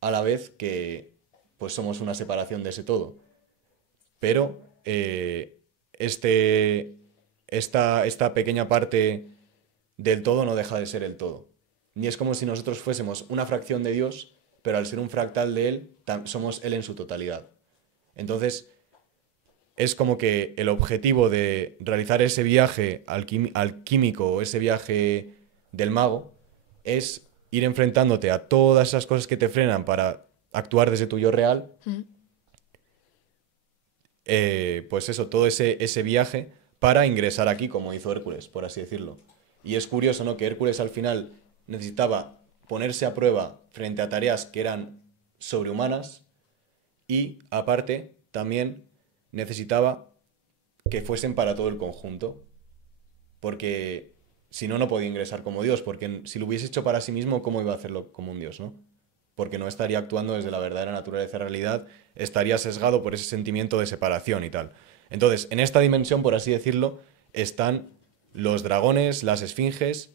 a la vez que pues somos una separación de ese todo. Pero esta pequeña parte del todo no deja de ser el todo. Ni es como si nosotros fuésemos una fracción de Dios, pero al ser un fractal de Él, somos Él en su totalidad. Entonces, es como que el objetivo de realizar ese viaje alquímico o ese viaje del mago es ir enfrentándote a todas esas cosas que te frenan para actuar desde tu yo real, Hmm. pues eso, todo ese viaje para ingresar aquí, como hizo Hércules, por así decirlo. Y es curioso, ¿no? Que Hércules al final necesitaba ponerse a prueba frente a tareas que eran sobrehumanas y, aparte, también necesitaba que fuesen para todo el conjunto, porque si no, no podía ingresar como Dios, porque si lo hubiese hecho para sí mismo, ¿cómo iba a hacerlo como un Dios, no? Porque no estaría actuando desde la verdadera naturaleza de realidad, estaría sesgado por ese sentimiento de separación y tal. Entonces, en esta dimensión, por así decirlo, están los dragones, las esfinges,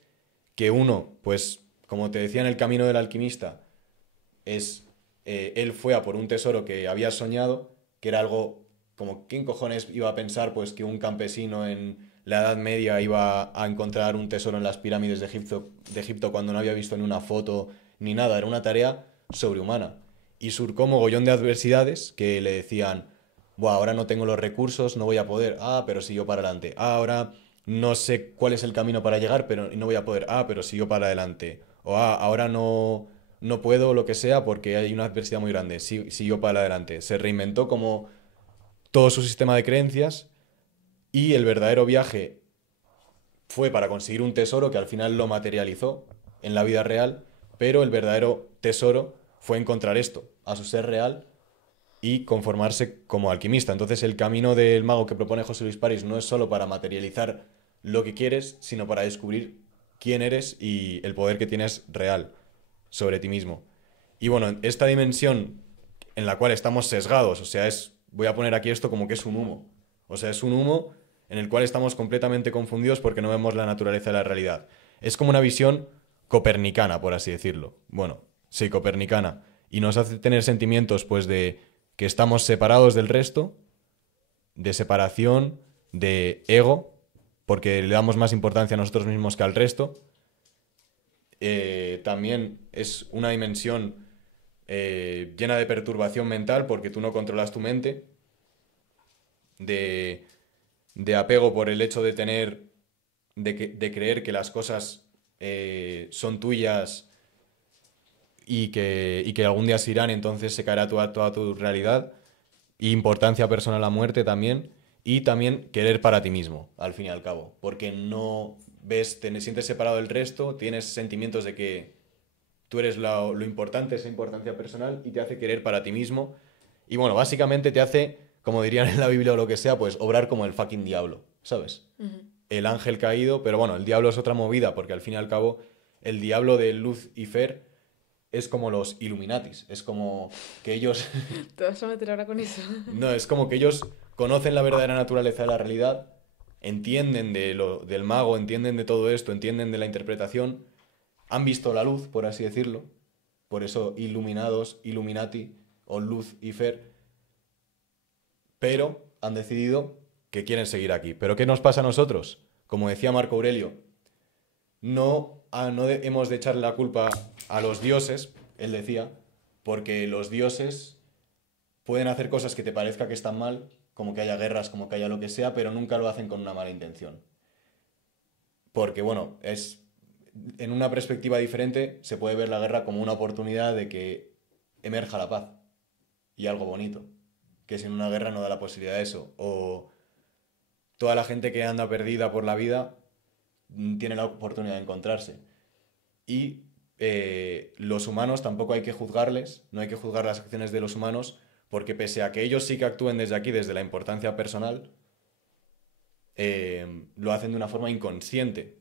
que uno, pues, como te decía en el camino del alquimista, él fue a por un tesoro que había soñado, que era algo como, ¿quién cojones iba a pensar pues que un campesino en la Edad Media iba a encontrar un tesoro en las pirámides de Egipto cuando no había visto ni una foto ni nada? Era una tarea sobrehumana. Y surcó mogollón de adversidades que le decían, buah, ahora no tengo los recursos, no voy a poder, pero siguió para adelante. Ahora no sé cuál es el camino para llegar, pero no voy a poder, pero sigo para adelante. O ahora no puedo, lo que sea, porque hay una adversidad muy grande. Siguió para adelante. Se reinventó como todo su sistema de creencias y el verdadero viaje fue para conseguir un tesoro que al final lo materializó en la vida real, pero el verdadero tesoro fue encontrar esto, a su ser real y conformarse como alquimista. Entonces el camino del mago que propone José Luis París no es solo para materializar lo que quieres, sino para descubrir quién eres y el poder que tienes real sobre ti mismo. Y bueno, esta dimensión en la cual estamos sesgados, o sea, voy a poner aquí esto como que es un humo. O sea, es un humo en el cual estamos completamente confundidos porque no vemos la naturaleza de la realidad. Es como una visión copernicana, por así decirlo. Bueno, sí, copernicana. Y nos hace tener sentimientos, pues, de que estamos separados del resto, de separación, de ego, porque le damos más importancia a nosotros mismos que al resto. También es una dimensión llena de perturbación mental porque tú no controlas tu mente, de, de apego por el hecho de tener, de creer que las cosas son tuyas y que algún día se irán, entonces se caerá toda tu realidad. Y importancia personal a la muerte también. Y también querer para ti mismo, al fin y al cabo. Porque no ves, te sientes separado del resto, tienes sentimientos de que tú eres lo importante, esa importancia personal, y te hace querer para ti mismo. Y bueno, básicamente te hace, como dirían en la Biblia o lo que sea, pues obrar como el fucking diablo, ¿sabes? Ujú. El ángel caído, pero bueno, el diablo es otra movida, porque al fin y al cabo el diablo de Lucifer es como los Illuminatis, es como que ellos, Te vas a meter ahora con eso. no, es como que ellos conocen la verdadera naturaleza de la realidad, entienden del mago, entienden de todo esto, entienden de la interpretación, han visto la luz, por así decirlo, por eso iluminados, Illuminati o Lucifer, pero han decidido que quieren seguir aquí. ¿Pero qué nos pasa a nosotros? Como decía Marco Aurelio, no hemos de echarle la culpa a los dioses, él decía, porque los dioses pueden hacer cosas que te parezca que están mal, como que haya guerras, como que haya lo que sea, pero nunca lo hacen con una mala intención. Porque, bueno, en una perspectiva diferente se puede ver la guerra como una oportunidad de que emerja la paz y algo bonito, que sin una guerra no da la posibilidad de eso. O toda la gente que anda perdida por la vida tiene la oportunidad de encontrarse. Y los humanos tampoco hay que juzgarles, no hay que juzgar las acciones de los humanos, porque pese a que ellos sí que actúen desde aquí, desde la importancia personal, lo hacen de una forma inconsciente.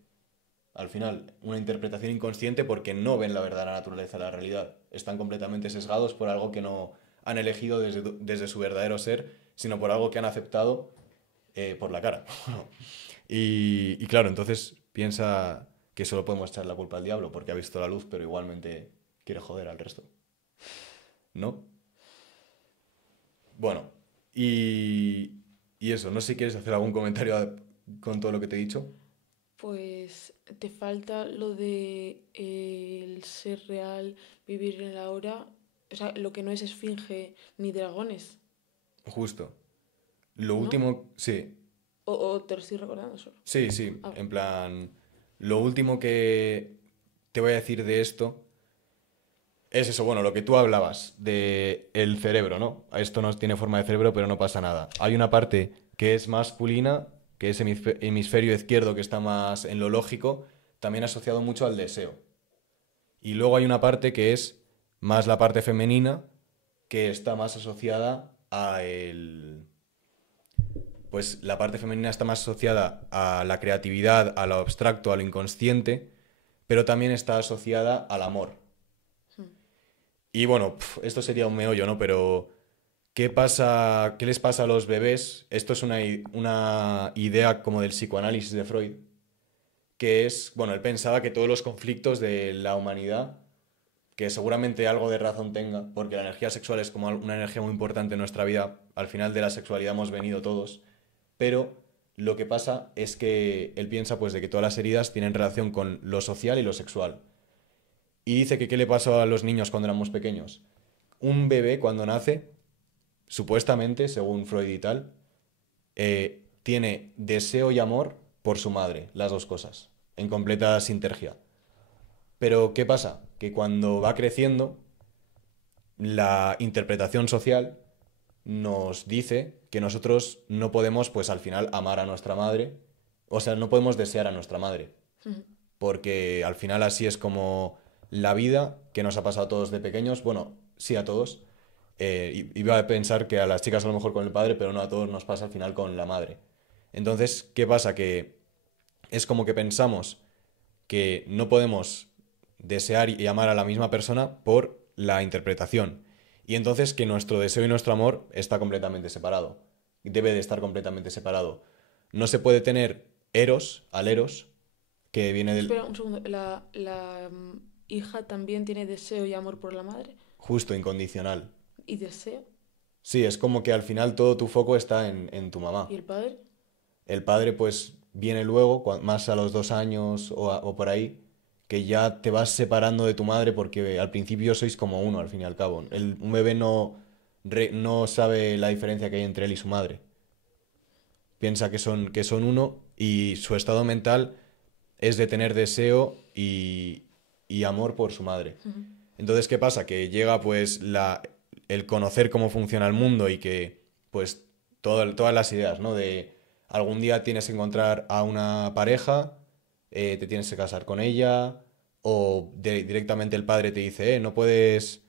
Al final, una interpretación inconsciente porque no ven la verdadera naturaleza de la realidad. Están completamente sesgados por algo que no han elegido desde su verdadero ser, sino por algo que han aceptado por la cara. Y claro, entonces piensa que solo podemos echar la culpa al diablo porque ha visto la luz, pero igualmente quiere joder al resto. ¿No? Bueno, y, y eso, no sé si quieres hacer algún comentario con todo lo que te he dicho. Pues te falta lo de el ser real, vivir en la hora, o sea, lo que no es esfinge ni dragones, Justo. Lo ¿no? último, sí, O te lo estoy recordando solo. sí, sí, Ah, en plan, lo último que te voy a decir de esto es eso, bueno, lo que tú hablabas de el cerebro, ¿no? Esto no tiene forma de cerebro, pero no pasa nada. Hay una parte que es masculina, que es hemisferio izquierdo, que está más en lo lógico, también asociado mucho al deseo. Y luego hay una parte que es más la parte femenina, que está más asociada a el... Pues la parte femenina está más asociada a la creatividad, a lo abstracto, a lo inconsciente, pero también está asociada al amor. Y bueno, esto sería un meollo, ¿no? Pero ¿qué pasa, qué les pasa a los bebés? Esto es una idea como del psicoanálisis de Freud, que es, bueno, él pensaba que todos los conflictos de la humanidad, que seguramente algo de razón tenga, porque la energía sexual es como una energía muy importante en nuestra vida, al final de la sexualidad hemos venido todos, pero lo que pasa es que él piensa pues de que todas las heridas tienen relación con lo social y lo sexual. Y dice que qué le pasó a los niños cuando éramos pequeños. Un bebé cuando nace, supuestamente, según Freud y tal, tiene deseo y amor por su madre, las dos cosas, en completa sinergia. Pero ¿qué pasa? Que cuando va creciendo, la interpretación social nos dice que nosotros no podemos, pues al final, amar a nuestra madre, o sea, no podemos desear a nuestra madre, Ujú. porque al final así es como la vida que nos ha pasado a todos de pequeños, bueno, sí a todos, iba a pensar que a las chicas a lo mejor con el padre, pero no a todos nos pasa al final con la madre. Entonces, ¿qué pasa? Que es como que pensamos que no podemos desear y amar a la misma persona por la interpretación. Y entonces que nuestro deseo y nuestro amor está completamente separado. Debe de estar completamente separado. No se puede tener eros, al eros, que viene del Espera un segundo, la hija también tiene deseo y amor por la madre. justo incondicional. ¿Y deseo? Sí, es como que al final todo tu foco está en tu ¿Y mamá. el padre? El padre pues viene luego, más a los 2 años o por ahí, que ya te vas separando de tu madre porque al principio sois como uno, al fin y al cabo. Un bebé no sabe la diferencia que hay entre él y su madre. Piensa que son uno y su estado mental es de tener deseo y amor por su madre. Ujú. Entonces, ¿qué pasa? Que llega pues el conocer cómo funciona el mundo y que pues todas las ideas, ¿no? De algún día tienes que encontrar a una pareja, te tienes que casar con ella, o directamente el padre te dice, no puedes...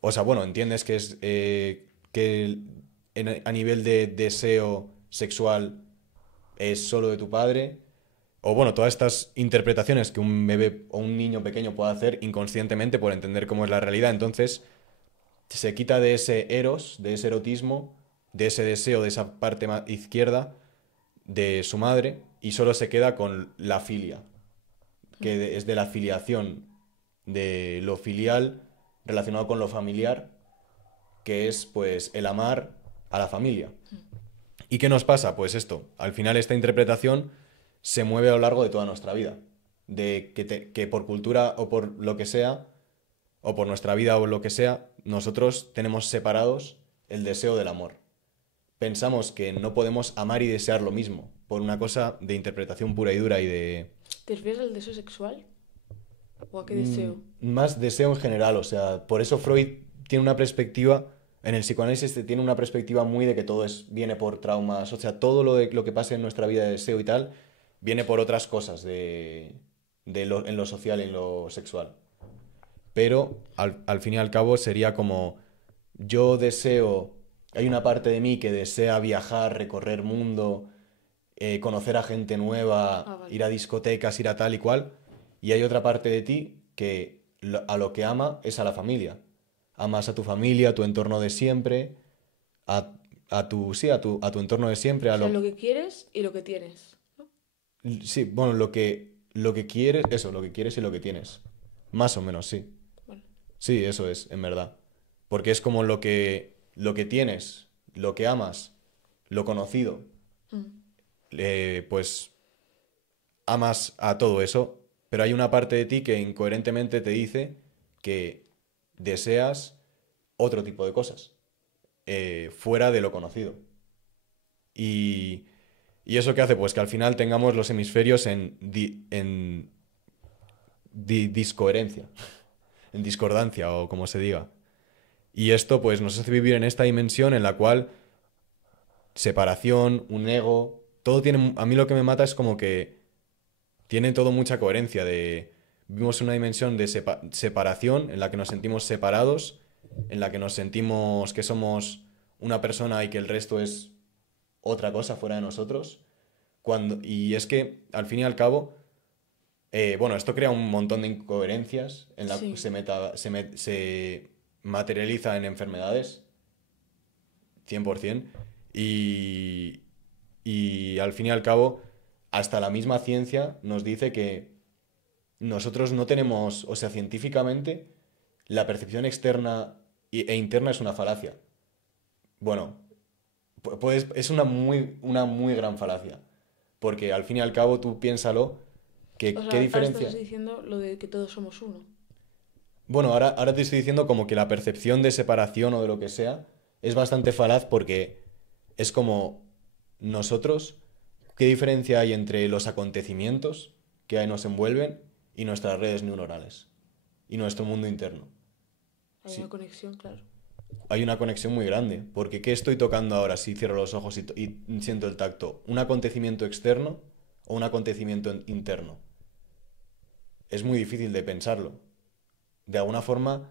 O sea, bueno, entiendes que es que a nivel de deseo sexual es solo de tu padre, o bueno, todas estas interpretaciones que un bebé o un niño pequeño puede hacer inconscientemente por entender cómo es la realidad. Entonces, se quita de ese eros, de ese erotismo, de ese deseo, de esa parte izquierda de su madre y solo se queda con la filia, es de la filiación, de lo filial relacionado con lo familiar, que es pues el amar a la familia. ¿Y qué nos pasa? Pues esto, al final esta interpretación se mueve a lo largo de toda nuestra vida. De que por cultura o por lo que sea, o por nuestra vida o lo que sea, nosotros tenemos separados el deseo del amor. Pensamos que no podemos amar y desear lo mismo, por una cosa de interpretación pura y dura y de... ¿Te refieres al deseo sexual? ¿O a qué deseo? más deseo en general, o sea, por eso Freud tiene una perspectiva, en el psicoanálisis tiene una perspectiva muy de que todo viene por traumas, o sea, todo lo que pasa en nuestra vida de deseo y tal, viene por otras cosas en lo social y en lo sexual. Pero al fin y al cabo sería como yo deseo, hay una parte de mí que desea viajar, recorrer mundo, conocer a gente Ah, nueva, vale. ir a discotecas, ir a tal y cual, y hay otra parte de ti que a lo que ama es a la familia. Amas a tu familia, a tu entorno de siempre, a, sí, a tu entorno de siempre, O sea, lo que quieres y lo que tienes, ¿no? sí, bueno, lo que quieres, eso, lo que quieres y lo que tienes. Más o menos, sí. Vale. Sí, eso es, en verdad. Porque es como lo que tienes, lo que amas, lo conocido, Mm. pues amas a todo eso, pero hay una parte de ti que incoherentemente te dice que deseas otro tipo de cosas, fuera de lo conocido. Y, y eso qué hace, pues que al final tengamos los hemisferios en discoherencia, en discordancia o como se diga. Y esto pues nos hace vivir en esta dimensión en la cual separación, un ego, todo tiene... A mí lo que me mata es como que tiene todo mucha coherencia de... Vivimos una dimensión de separación en la que nos sentimos separados, en la que nos sentimos que somos una persona y que el resto es otra cosa fuera de nosotros. Y es que, al fin y al cabo, bueno, esto crea un montón de incoherencias en la que Sí. se materializa en enfermedades, 100%, y, y al fin y al cabo, hasta la misma ciencia nos dice que nosotros no tenemos, o sea, científicamente, la percepción externa e interna es una falacia. Bueno, pues es una muy gran falacia, porque al fin y al cabo tú piénsalo, O que, sea, ¿qué ahora estás diferencia? diciendo lo de que todos somos uno. Bueno, ahora te estoy diciendo como que la percepción de separación o de lo que sea es bastante falaz porque es como nosotros, ¿qué diferencia hay entre los acontecimientos que nos envuelven y nuestras redes neuronales y nuestro mundo interno? Hay una Sí, conexión, claro. hay una conexión muy grande, porque ¿qué estoy tocando ahora si cierro los ojos y siento el tacto? ¿Un acontecimiento externo o un acontecimiento interno? Es muy difícil de pensarlo. De alguna forma,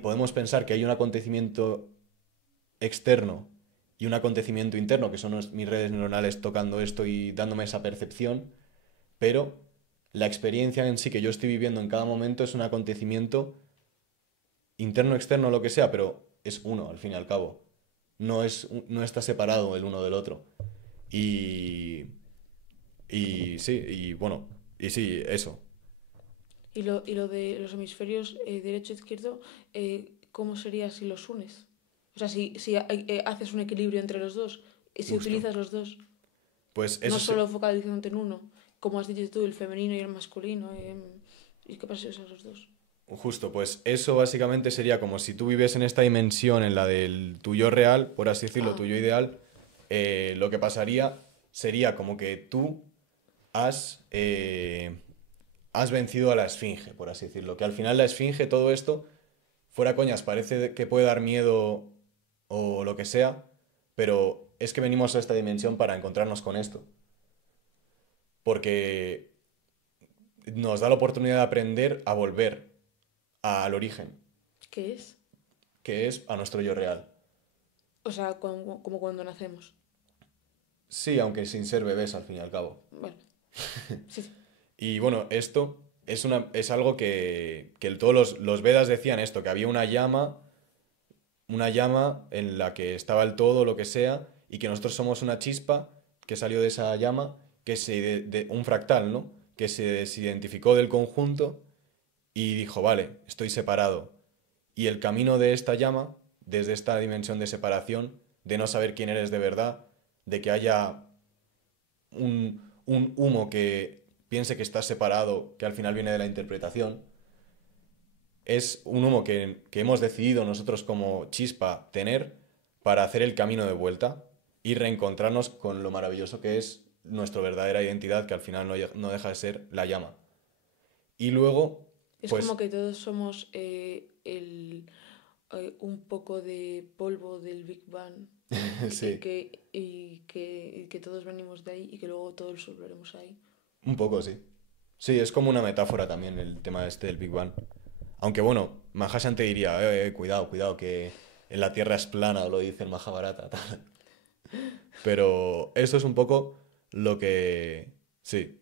podemos pensar que hay un acontecimiento externo y un acontecimiento interno, que son mis redes neuronales tocando esto y dándome esa percepción, pero la experiencia en sí que yo estoy viviendo en cada momento es un acontecimiento interno, externo, lo que sea, pero es uno, al fin y al cabo. No está separado el uno del otro. Y, y sí, y bueno, y sí, eso. Y lo de los hemisferios derecho-izquierdo, ¿cómo sería si los unes? O sea, si haces un equilibrio entre los dos, y si Justo. utilizas los dos, Pues no eso solo focalizándote en uno, como has dicho tú, el femenino y el masculino. ¿Y qué pasa si usas los dos? justo, pues eso básicamente sería como si tú vives en esta dimensión, en la del tuyo real, por así decirlo, Ah, tuyo ideal, lo que pasaría sería como que tú has vencido a la esfinge, por así decirlo. Que al final la esfinge, todo esto, fuera coñas, parece que puede dar miedo o lo que sea, pero es que venimos a esta dimensión para encontrarnos con esto. Porque nos da la oportunidad de aprender a volver al origen, ¿qué es? que es a nuestro yo real. O sea, como cuando nacemos. Sí, aunque sin ser bebés al fin y al cabo. Bueno, sí, sí. Y bueno, esto es algo que todos los Vedas decían esto, que había una llama en la que estaba el todo, lo que sea, y que nosotros somos una chispa que salió de esa llama, un fractal, ¿no? Que se desidentificó del conjunto y dijo, vale, estoy separado. Y el camino de esta llama, desde esta dimensión de separación, de no saber quién eres de verdad, de que haya un humo que piense que estás separado, que al final viene de la interpretación, es un humo que hemos decidido nosotros como chispa tener para hacer el camino de vuelta y reencontrarnos con lo maravilloso que es nuestra verdadera identidad, que al final no deja de ser la llama. Y luego, Es como pues, que todos somos un poco de polvo del Big Bang y sí, que todos venimos de ahí y que luego todos volveremos ahí. un poco sí. Sí, es como una metáfora también el tema este del Big Bang. Aunque bueno, Mahashan te diría, cuidado, cuidado, que en la Tierra es plana, lo dice el Mahabharata, tal. Pero eso es un poco lo que, sí,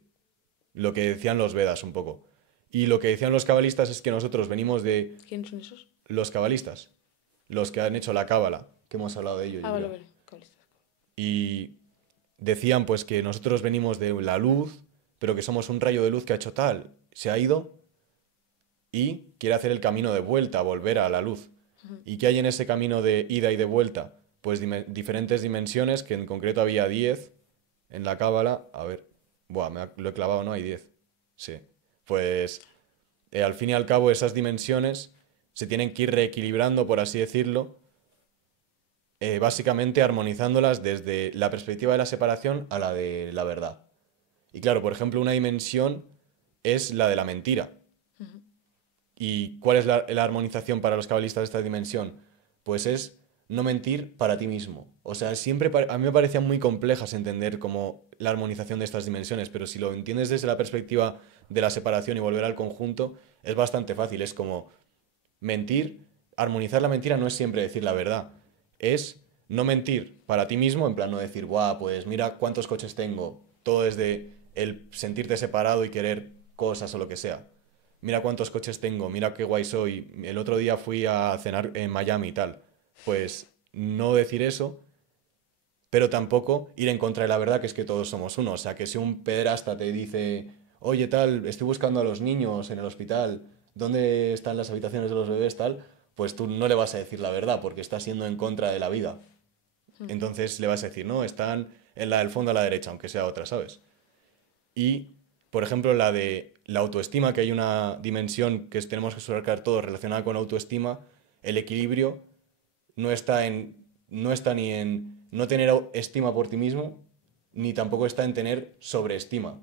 lo que decían los Vedas un poco. Y lo que decían los cabalistas es que nosotros venimos de ¿Quiénes son esos? los cabalistas, los que han hecho la cábala, que hemos hablado de ello, Ah, yo vale, creo. vale. Cabalistas. Y decían pues que nosotros venimos de la luz, pero que somos un rayo de luz que ha hecho tal, se ha ido y quiere hacer el camino de vuelta, volver a la luz. ¿Y qué hay en ese camino de ida y de vuelta? Pues diferentes dimensiones, que en concreto había 10 en la cábala. A ver, buah, lo he clavado, ¿no? Hay 10. Sí. Pues al fin y al cabo esas dimensiones se tienen que ir reequilibrando, por así decirlo, básicamente armonizándolas desde la perspectiva de la separación a la de la verdad. Y claro, por ejemplo, una dimensión es la de la mentira. ¿Y cuál es la armonización para los cabalistas de esta dimensión? Pues es no mentir para ti mismo. O sea, a mí me parecían muy complejas entender como la armonización de estas dimensiones, pero si lo entiendes desde la perspectiva de la separación y volver al conjunto, es bastante fácil. Es como mentir, armonizar la mentira no es siempre decir la verdad, es no mentir para ti mismo, en plan no decir, guau, pues mira cuántos coches tengo, todo desde el sentirte separado y querer cosas o lo que sea. Mira cuántos coches tengo, mira qué guay soy. El otro día fui a cenar en Miami y tal. Pues no decir eso, pero tampoco ir en contra de la verdad, que es que todos somos uno. O sea, que si un pederasta te dice, oye tal, estoy buscando a los niños en el hospital, ¿dónde están las habitaciones de los bebés tal? Pues tú no le vas a decir la verdad, porque estás yendo en contra de la vida. Entonces le vas a decir, no, están en la del fondo a la derecha, aunque sea otra, ¿sabes? Y, por ejemplo, la de la autoestima, que hay una dimensión que tenemos que subrayar todos relacionada con autoestima, el equilibrio no está ni en no tener estima por ti mismo, ni tampoco está en tener sobreestima,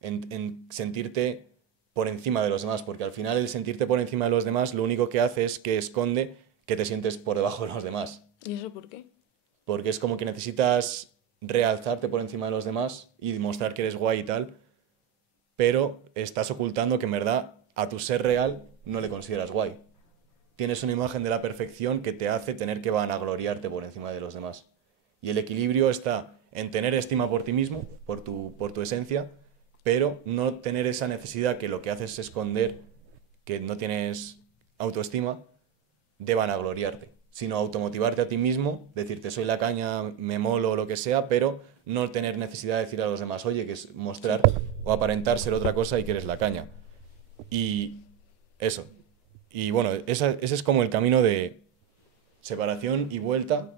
en sentirte por encima de los demás, porque al final el sentirte por encima de los demás lo único que hace es que esconde que te sientes por debajo de los demás. ¿Y eso por qué? Porque es como que necesitas realzarte por encima de los demás y demostrar que eres guay y tal, pero estás ocultando que en verdad a tu ser real no le consideras guay. Tienes una imagen de la perfección que te hace tener que vanagloriarte por encima de los demás. Y el equilibrio está en tener estima por ti mismo, por tu esencia, pero no tener esa necesidad que lo que haces es esconder que no tienes autoestima de vanagloriarte, sino automotivarte a ti mismo, decirte soy la caña, me molo o lo que sea, pero no tener necesidad de decir a los demás, oye, que es mostrar o aparentar ser otra cosa y que eres la caña. Y eso. Y bueno, ese es como el camino de separación y vuelta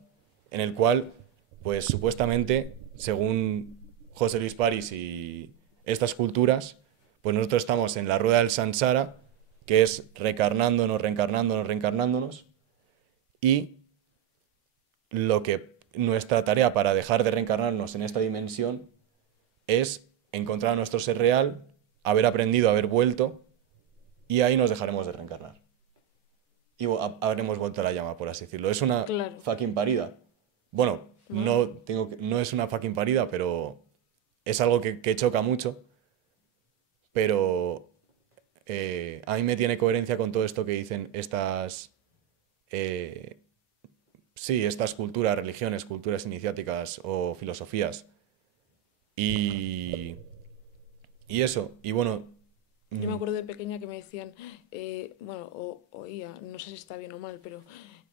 en el cual, pues supuestamente, según José Luis París y estas culturas, pues nosotros estamos en la rueda del samsara, que es reencarnándonos, reencarnándonos, reencarnándonos, y lo que nuestra tarea para dejar de reencarnarnos en esta dimensión es encontrar a nuestro ser real, haber aprendido, haber vuelto, y ahí nos dejaremos de reencarnar. Y habremos vuelto a la llama, por así decirlo. Es una Claro. fucking parida. Bueno, Bueno, no es una fucking parida, pero es algo que choca mucho. Pero a mí me tiene coherencia con todo esto que dicen eh, sí, estas culturas, religiones, culturas iniciáticas o filosofías. Y, y eso, y bueno, yo me mm, acuerdo de pequeña que me decían, bueno, oía, no sé si está bien o mal, pero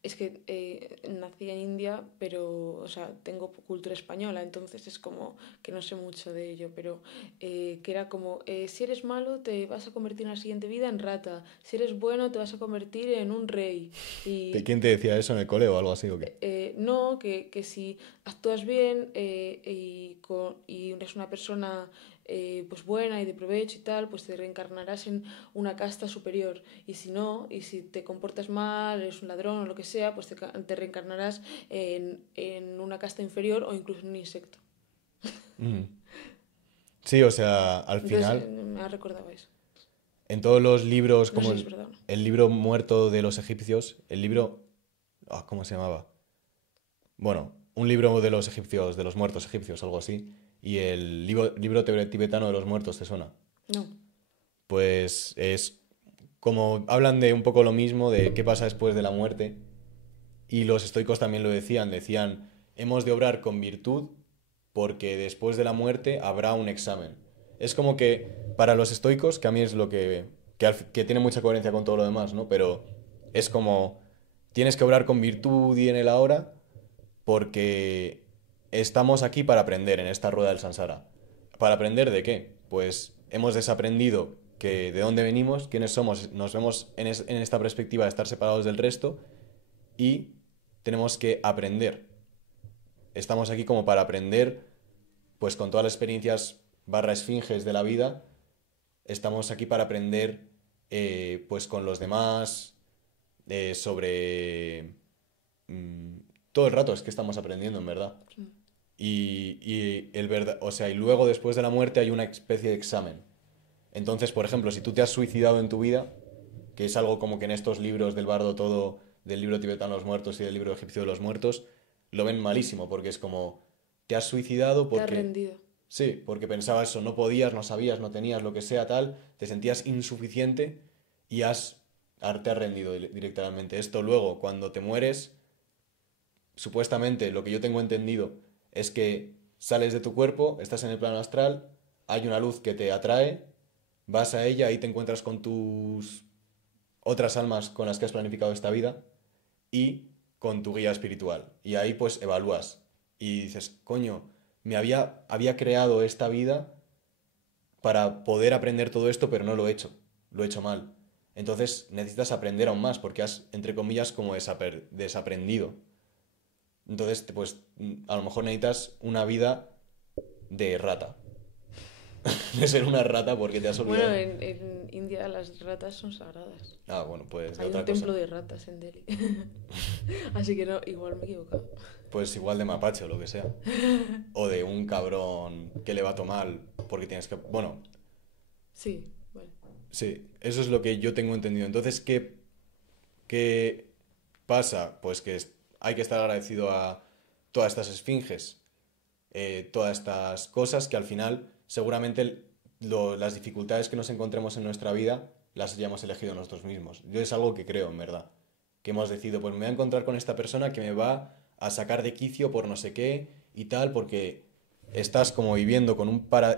es que nací en India, pero, o sea, tengo cultura española, entonces es como que no sé mucho de ello, pero que era como, si eres malo te vas a convertir en la siguiente vida en rata, si eres bueno te vas a convertir en un rey. ¿de Y quién te decía eso en el cole o algo así o qué? no, que si actúas bien y eres una persona pues buena y de provecho y tal, pues te reencarnarás en una casta superior. Y si no, y si te comportas mal, eres un ladrón o lo que sea, pues te reencarnarás en una casta inferior o incluso en un insecto. Mm. Sí, o sea, al Entonces final, me ha recordado eso. en todos los libros, No sé como si es verdad o no. el libro muerto de los egipcios, el libro, ¿cómo se llamaba? Bueno, un libro de los egipcios, de los muertos egipcios, algo así, y el libro tibetano de los muertos, ¿te suena? No. Pues es como hablan de un poco lo mismo, de qué pasa después de la muerte, y los estoicos también lo decían, hemos de obrar con virtud porque después de la muerte habrá un examen. Es como que para los estoicos, que a mí es lo que tiene mucha coherencia con todo lo demás, ¿no? Pero es como, tienes que obrar con virtud y en el ahora porque estamos aquí para aprender en esta rueda del samsara. ¿Para aprender de qué? Pues hemos desaprendido que de dónde venimos, quiénes somos, nos vemos en esta perspectiva de estar separados del resto y tenemos que aprender. Estamos aquí como para aprender, pues con todas las experiencias barra esfinges de la vida, estamos aquí para aprender pues con los demás, sobre... mm, todo el rato es que estamos aprendiendo, en verdad. Y el verdad, o sea, y luego después de la muerte hay una especie de examen. Entonces, por ejemplo, si tú te has suicidado en tu vida, que es algo como que en estos libros del bardo todo, del libro tibetano de los muertos y del libro egipcio de los muertos, lo ven malísimo, porque es como, te has suicidado Te has porque, rendido. sí, porque pensabas eso, no podías, no sabías, no tenías, lo que sea tal, te sentías insuficiente y te has rendido directamente. Esto luego, cuando te mueres, supuestamente lo que yo tengo entendido es que sales de tu cuerpo, estás en el plano astral, hay una luz que te atrae, vas a ella, ahí te encuentras con tus otras almas con las que has planificado esta vida y con tu guía espiritual. Y ahí pues evalúas y dices, coño, había creado esta vida para poder aprender todo esto, pero no lo he hecho mal. Entonces necesitas aprender aún más porque has, entre comillas, como desaprendido. Entonces, pues a lo mejor necesitas una vida de rata. de ser una rata porque te has Bueno, olvidado. en India las ratas son sagradas. Ah, bueno, pues de Hay un otra cosa. templo de ratas en Delhi. Así que no, igual me he equivocado. Pues igual de mapache o lo que sea. O de un cabrón que le va a tomar porque tienes que... Bueno, Sí, vale. sí, eso es lo que yo tengo entendido. Entonces, ¿qué pasa? Pues que hay que estar agradecido a todas estas esfinges, todas estas cosas que al final seguramente las dificultades que nos encontremos en nuestra vida las hayamos elegido nosotros mismos. Yo es algo que creo, en verdad. Que hemos decidido, pues me voy a encontrar con esta persona que me va a sacar de quicio por no sé qué y tal, porque estás como viviendo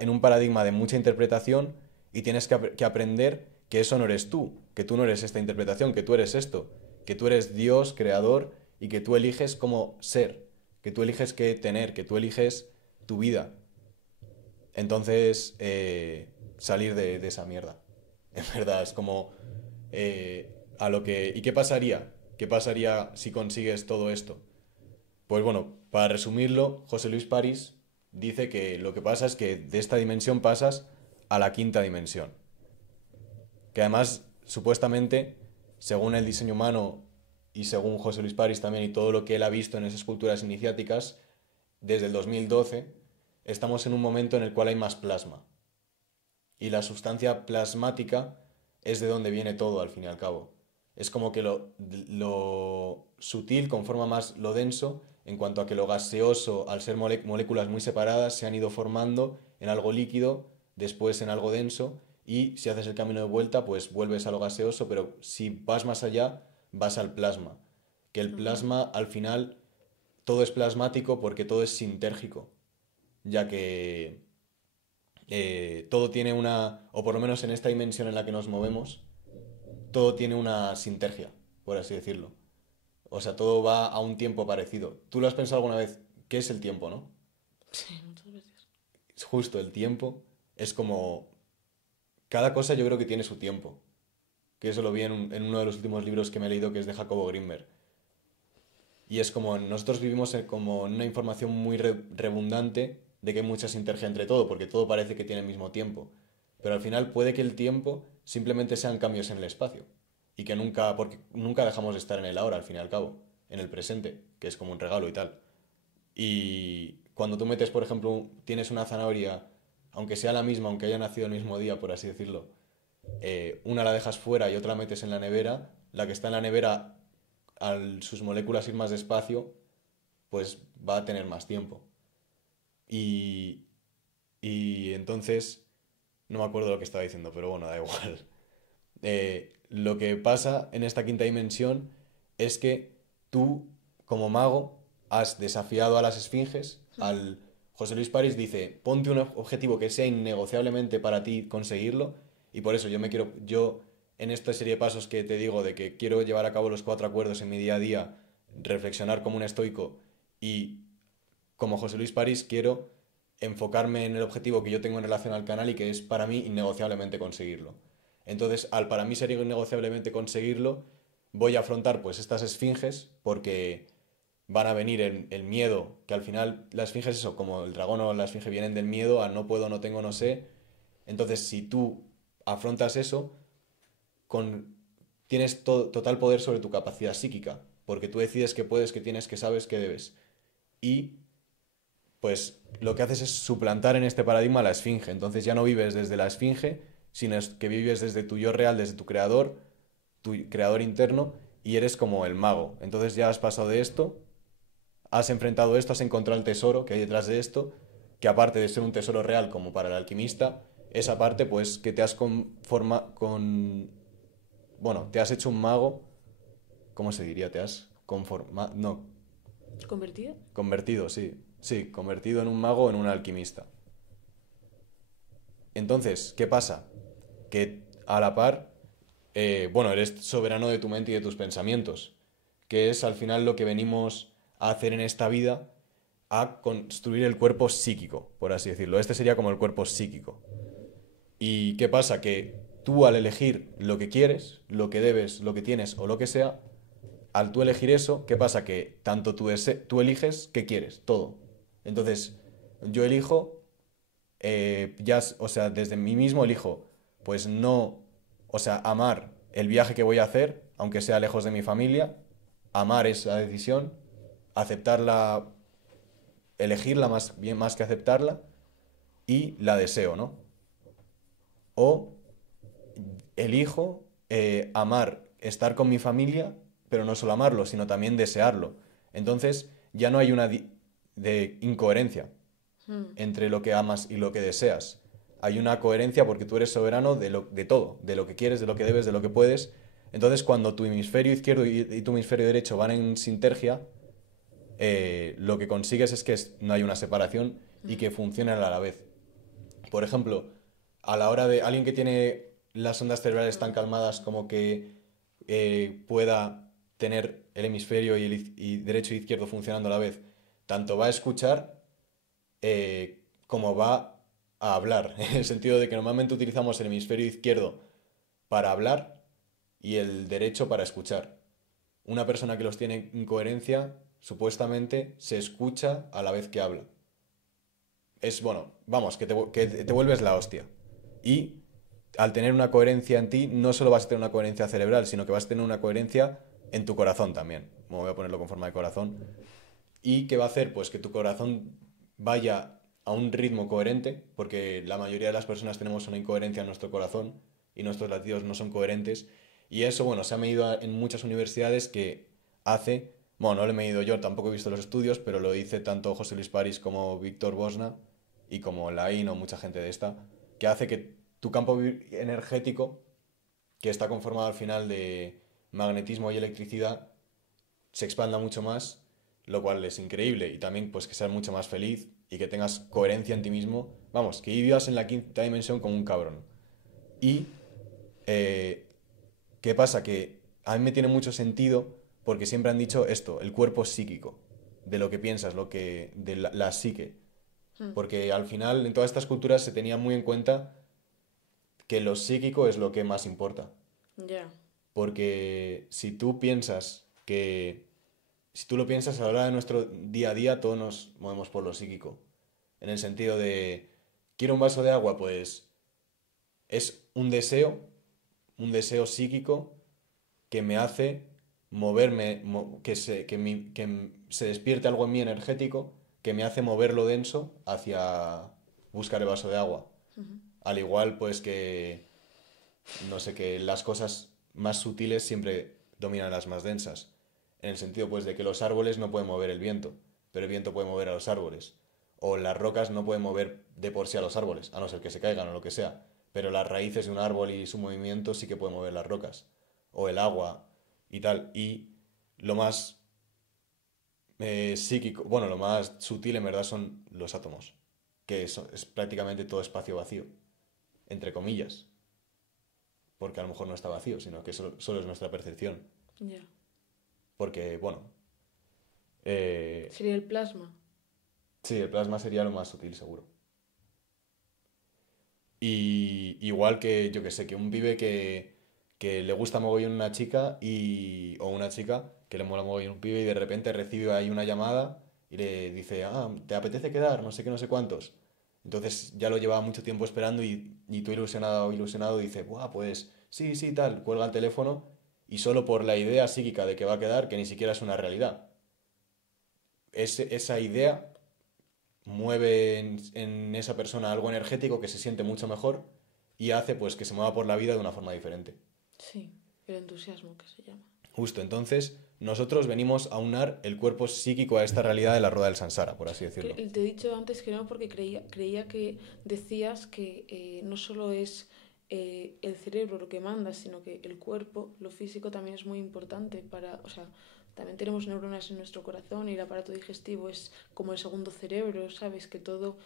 en un paradigma de mucha interpretación y tienes que aprender que eso no eres tú, que tú no eres esta interpretación, que tú eres esto, que tú eres Dios, creador, y que tú eliges cómo ser, que tú eliges qué tener, que tú eliges tu vida. Entonces, salir de esa mierda. En verdad, es como a lo que... ¿Y qué pasaría? ¿Qué pasaría si consigues todo esto? Pues bueno, para resumirlo, José Luis París dice que lo que pasa es que de esta dimensión pasas a la quinta dimensión. Que además, supuestamente, según el diseño humano y según José Luis París también y todo lo que él ha visto en esas culturas iniciáticas, desde el 2012, estamos en un momento en el cual hay más plasma. Y la sustancia plasmática es de donde viene todo, al fin y al cabo. Es como que lo sutil conforma más lo denso, en cuanto a que lo gaseoso, al ser moléculas muy separadas, se han ido formando en algo líquido, después en algo denso, y si haces el camino de vuelta, pues vuelves a lo gaseoso, pero si vas más allá, vas al plasma. Que el Ujú. plasma, al final, todo es plasmático porque todo es sintérgico, ya que todo tiene una, o por lo menos en esta dimensión en la que nos movemos, todo tiene una sintergia, por así decirlo. O sea, todo va a un tiempo parecido. ¿Tú lo has pensado alguna vez? ¿Qué es el tiempo, no? Sí, muchas veces. Es justo el tiempo. Es como... Cada cosa yo creo que tiene su tiempo. Que eso lo vi en uno de los últimos libros que me he leído, que es de Jacobo Grinberg. Y es como nosotros vivimos como en una información muy redundante de que hay mucha sinergia entre todo, porque todo parece que tiene el mismo tiempo. Pero al final puede que el tiempo simplemente sean cambios en el espacio. Y que nunca, porque nunca dejamos de estar en el ahora, al fin y al cabo, en el presente, que es como un regalo y tal. Y cuando tú metes, por ejemplo, tienes una zanahoria, aunque sea la misma, aunque haya nacido el mismo día, por así decirlo, una la dejas fuera y otra la metes en la nevera, la que está en la nevera, al sus moléculas ir más despacio, pues va a tener más tiempo. Y, y entonces, no me acuerdo lo que estaba diciendo, pero bueno, da igual. Lo que pasa en esta quinta dimensión es que tú, como mago, has desafiado a las esfinges. Al José Luis París dice, ponte un objetivo que sea innegociablemente para ti conseguirlo. Y por eso yo en esta serie de pasos que te digo de que quiero llevar a cabo los cuatro acuerdos en mi día a día, reflexionar como un estoico y como José Luis París quiero enfocarme en el objetivo que yo tengo en relación al canal y que es para mí innegociablemente conseguirlo. Entonces, al para mí ser innegociablemente conseguirlo, voy a afrontar pues estas esfinges porque van a venir el miedo, que al final la esfinge es eso, como el dragón o la esfinge vienen del miedo a no puedo, no tengo, no sé. Entonces, si tú afrontas eso, con, tienes total poder sobre tu capacidad psíquica, porque tú decides que puedes, que tienes, que sabes, que debes. Y pues lo que haces es suplantar en este paradigma la esfinge. Entonces ya no vives desde la esfinge, sino que vives desde tu yo real, desde tu creador interno, y eres como el mago. Entonces ya has pasado de esto, has enfrentado esto, has encontrado el tesoro que hay detrás de esto, que aparte de ser un tesoro real como para el alquimista, esa parte pues que te has bueno, te has hecho un mago, ¿cómo se diría? Te has conformado, no, ¿Convertida? convertido, sí, sí, convertido en un mago o en un alquimista. Entonces, ¿qué pasa? Que a la par, bueno, eres soberano de tu mente y de tus pensamientos, que es al final lo que venimos a hacer en esta vida, a construir el cuerpo psíquico, por así decirlo. Este sería como el cuerpo psíquico. ¿Y qué pasa? Que tú al elegir lo que quieres, lo que debes, lo que tienes o lo que sea, al tú elegir eso, ¿qué pasa? Que tanto tú eliges qué quieres, todo. Entonces, yo elijo o sea, desde mí mismo elijo, pues no, o sea, amar el viaje que voy a hacer, aunque sea lejos de mi familia, amar esa decisión, aceptarla, elegirla más bien más que aceptarla y la deseo, ¿no? O elijo amar, estar con mi familia, pero no solo amarlo, sino también desearlo. Entonces ya no hay una de incoherencia Mm, entre lo que amas y lo que deseas. Hay una coherencia porque tú eres soberano de todo, de lo que quieres, de lo que debes, de lo que puedes. Entonces, cuando tu hemisferio izquierdo y tu hemisferio derecho van en sinergia, lo que consigues es que no hay una separación y mm, que funcionen a la vez. Por ejemplo, a la hora de alguien que tiene las ondas cerebrales tan calmadas como que pueda tener el hemisferio y derecho e izquierdo funcionando a la vez, tanto va a escuchar como va a hablar, en el sentido de que normalmente utilizamos el hemisferio izquierdo para hablar y el derecho para escuchar. Una persona que los tiene en coherencia, supuestamente, se escucha a la vez que habla. Es, bueno, vamos, que te vuelves la hostia. Y al tener una coherencia en ti, no solo vas a tener una coherencia cerebral, sino que vas a tener una coherencia en tu corazón también. Como voy a ponerlo con forma de corazón. ¿Y qué va a hacer? Pues que tu corazón vaya a un ritmo coherente, porque la mayoría de las personas tenemos una incoherencia en nuestro corazón y nuestros latidos no son coherentes. Y eso, bueno, se ha medido en muchas universidades que hace, bueno, no lo he medido yo, tampoco he visto los estudios, pero lo dice tanto José Luis París como Víctor Bosna y como Laín o mucha gente de esta, que hace que tu campo energético, que está conformado al final de magnetismo y electricidad, se expanda mucho más, lo cual es increíble. Y también pues que seas mucho más feliz y que tengas coherencia en ti mismo. Vamos, que vivas en la quinta dimensión como un cabrón. Y eh, ¿qué pasa? Que a mí me tiene mucho sentido porque siempre han dicho esto, el cuerpo psíquico, de lo que piensas, de la psique. mm. Porque al final en todas estas culturas se tenía muy en cuenta que lo psíquico es lo que más importa. Ya, Porque si tú lo piensas a la hora de nuestro día a día, todos nos movemos por lo psíquico. En el sentido de, quiero un vaso de agua, pues es un deseo psíquico que me hace moverme, que se despierte algo en mí energético que me hace mover lo denso hacia buscar el vaso de agua. Al igual, pues que, no sé, que las cosas más sutiles siempre dominan las más densas. En el sentido, pues, de que los árboles no pueden mover el viento, pero el viento puede mover a los árboles. O las rocas no pueden mover de por sí a los árboles, a no ser que se caigan o lo que sea. Pero las raíces de un árbol y su movimiento sí que pueden mover las rocas. O el agua y tal. Y lo más psíquico, bueno, lo más sutil en verdad son los átomos, que es prácticamente todo espacio vacío, entre comillas, porque a lo mejor no está vacío, sino que solo es nuestra percepción. ya. Porque, bueno, eh, Sería el plasma. sí, el plasma sería lo más sutil, seguro. Y igual que, yo que sé, que un pibe que le gusta mogollón una chica o una chica que le mola mogollón un pibe y de repente recibe ahí una llamada y le dice, ¿te apetece quedar? No sé qué, no sé cuántos. Entonces ya lo llevaba mucho tiempo esperando y tú ilusionado, ilusionado, dice, Buah, pues sí, sí, tal, cuelga el teléfono y solo por la idea psíquica de que va a quedar, que ni siquiera es una realidad. Esa idea mueve en esa persona algo energético que se siente mucho mejor y hace pues que se mueva por la vida de una forma diferente. Sí, el entusiasmo que se llama. Justo, entonces nosotros venimos a unar el cuerpo psíquico a esta realidad de la rueda del samsara, por así decirlo. Te he dicho antes que no porque creía que decías que no solo es el cerebro lo que manda, sino que el cuerpo, lo físico también es muy importante para, o sea, también tenemos neuronas en nuestro corazón y el aparato digestivo es como el segundo cerebro, ¿sabes? Que todo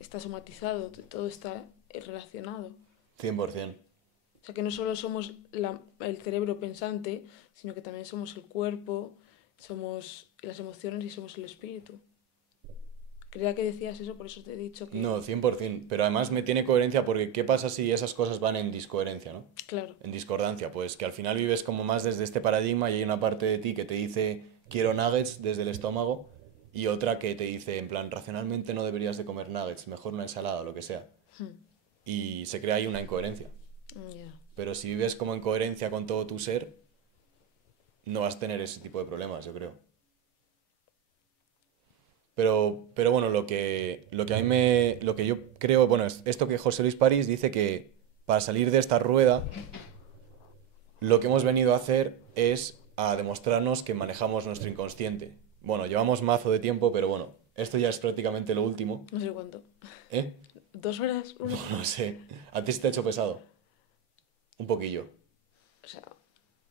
está somatizado, todo está relacionado. 100%. O sea, que no solo somos el cerebro pensante, sino que también somos el cuerpo, somos las emociones y somos el espíritu. Creía que decías eso, por eso te he dicho que, No, 100%. Pero además me tiene coherencia porque ¿qué pasa si esas cosas van en discoherencia, ¿no? claro, En discordancia, pues que al final vives como más desde este paradigma y hay una parte de ti que te dice quiero nuggets desde el estómago y otra que te dice, en plan, racionalmente no deberías de comer nuggets, mejor una ensalada o lo que sea. Y se crea ahí una incoherencia. Ya. Pero si vives como en coherencia con todo tu ser, no vas a tener ese tipo de problemas, yo creo. Pero bueno, lo que a mí lo que yo creo, bueno, es esto que José Luis París dice que para salir de esta rueda, lo que hemos venido a hacer es a demostrarnos que manejamos nuestro inconsciente. Bueno, llevamos mazo de tiempo, pero bueno, esto ya es prácticamente lo último. No sé cuánto. ¿Eh? 2 horas, una. No sé. ¿A ti se te ha hecho pesado? Un poquillo. O sea,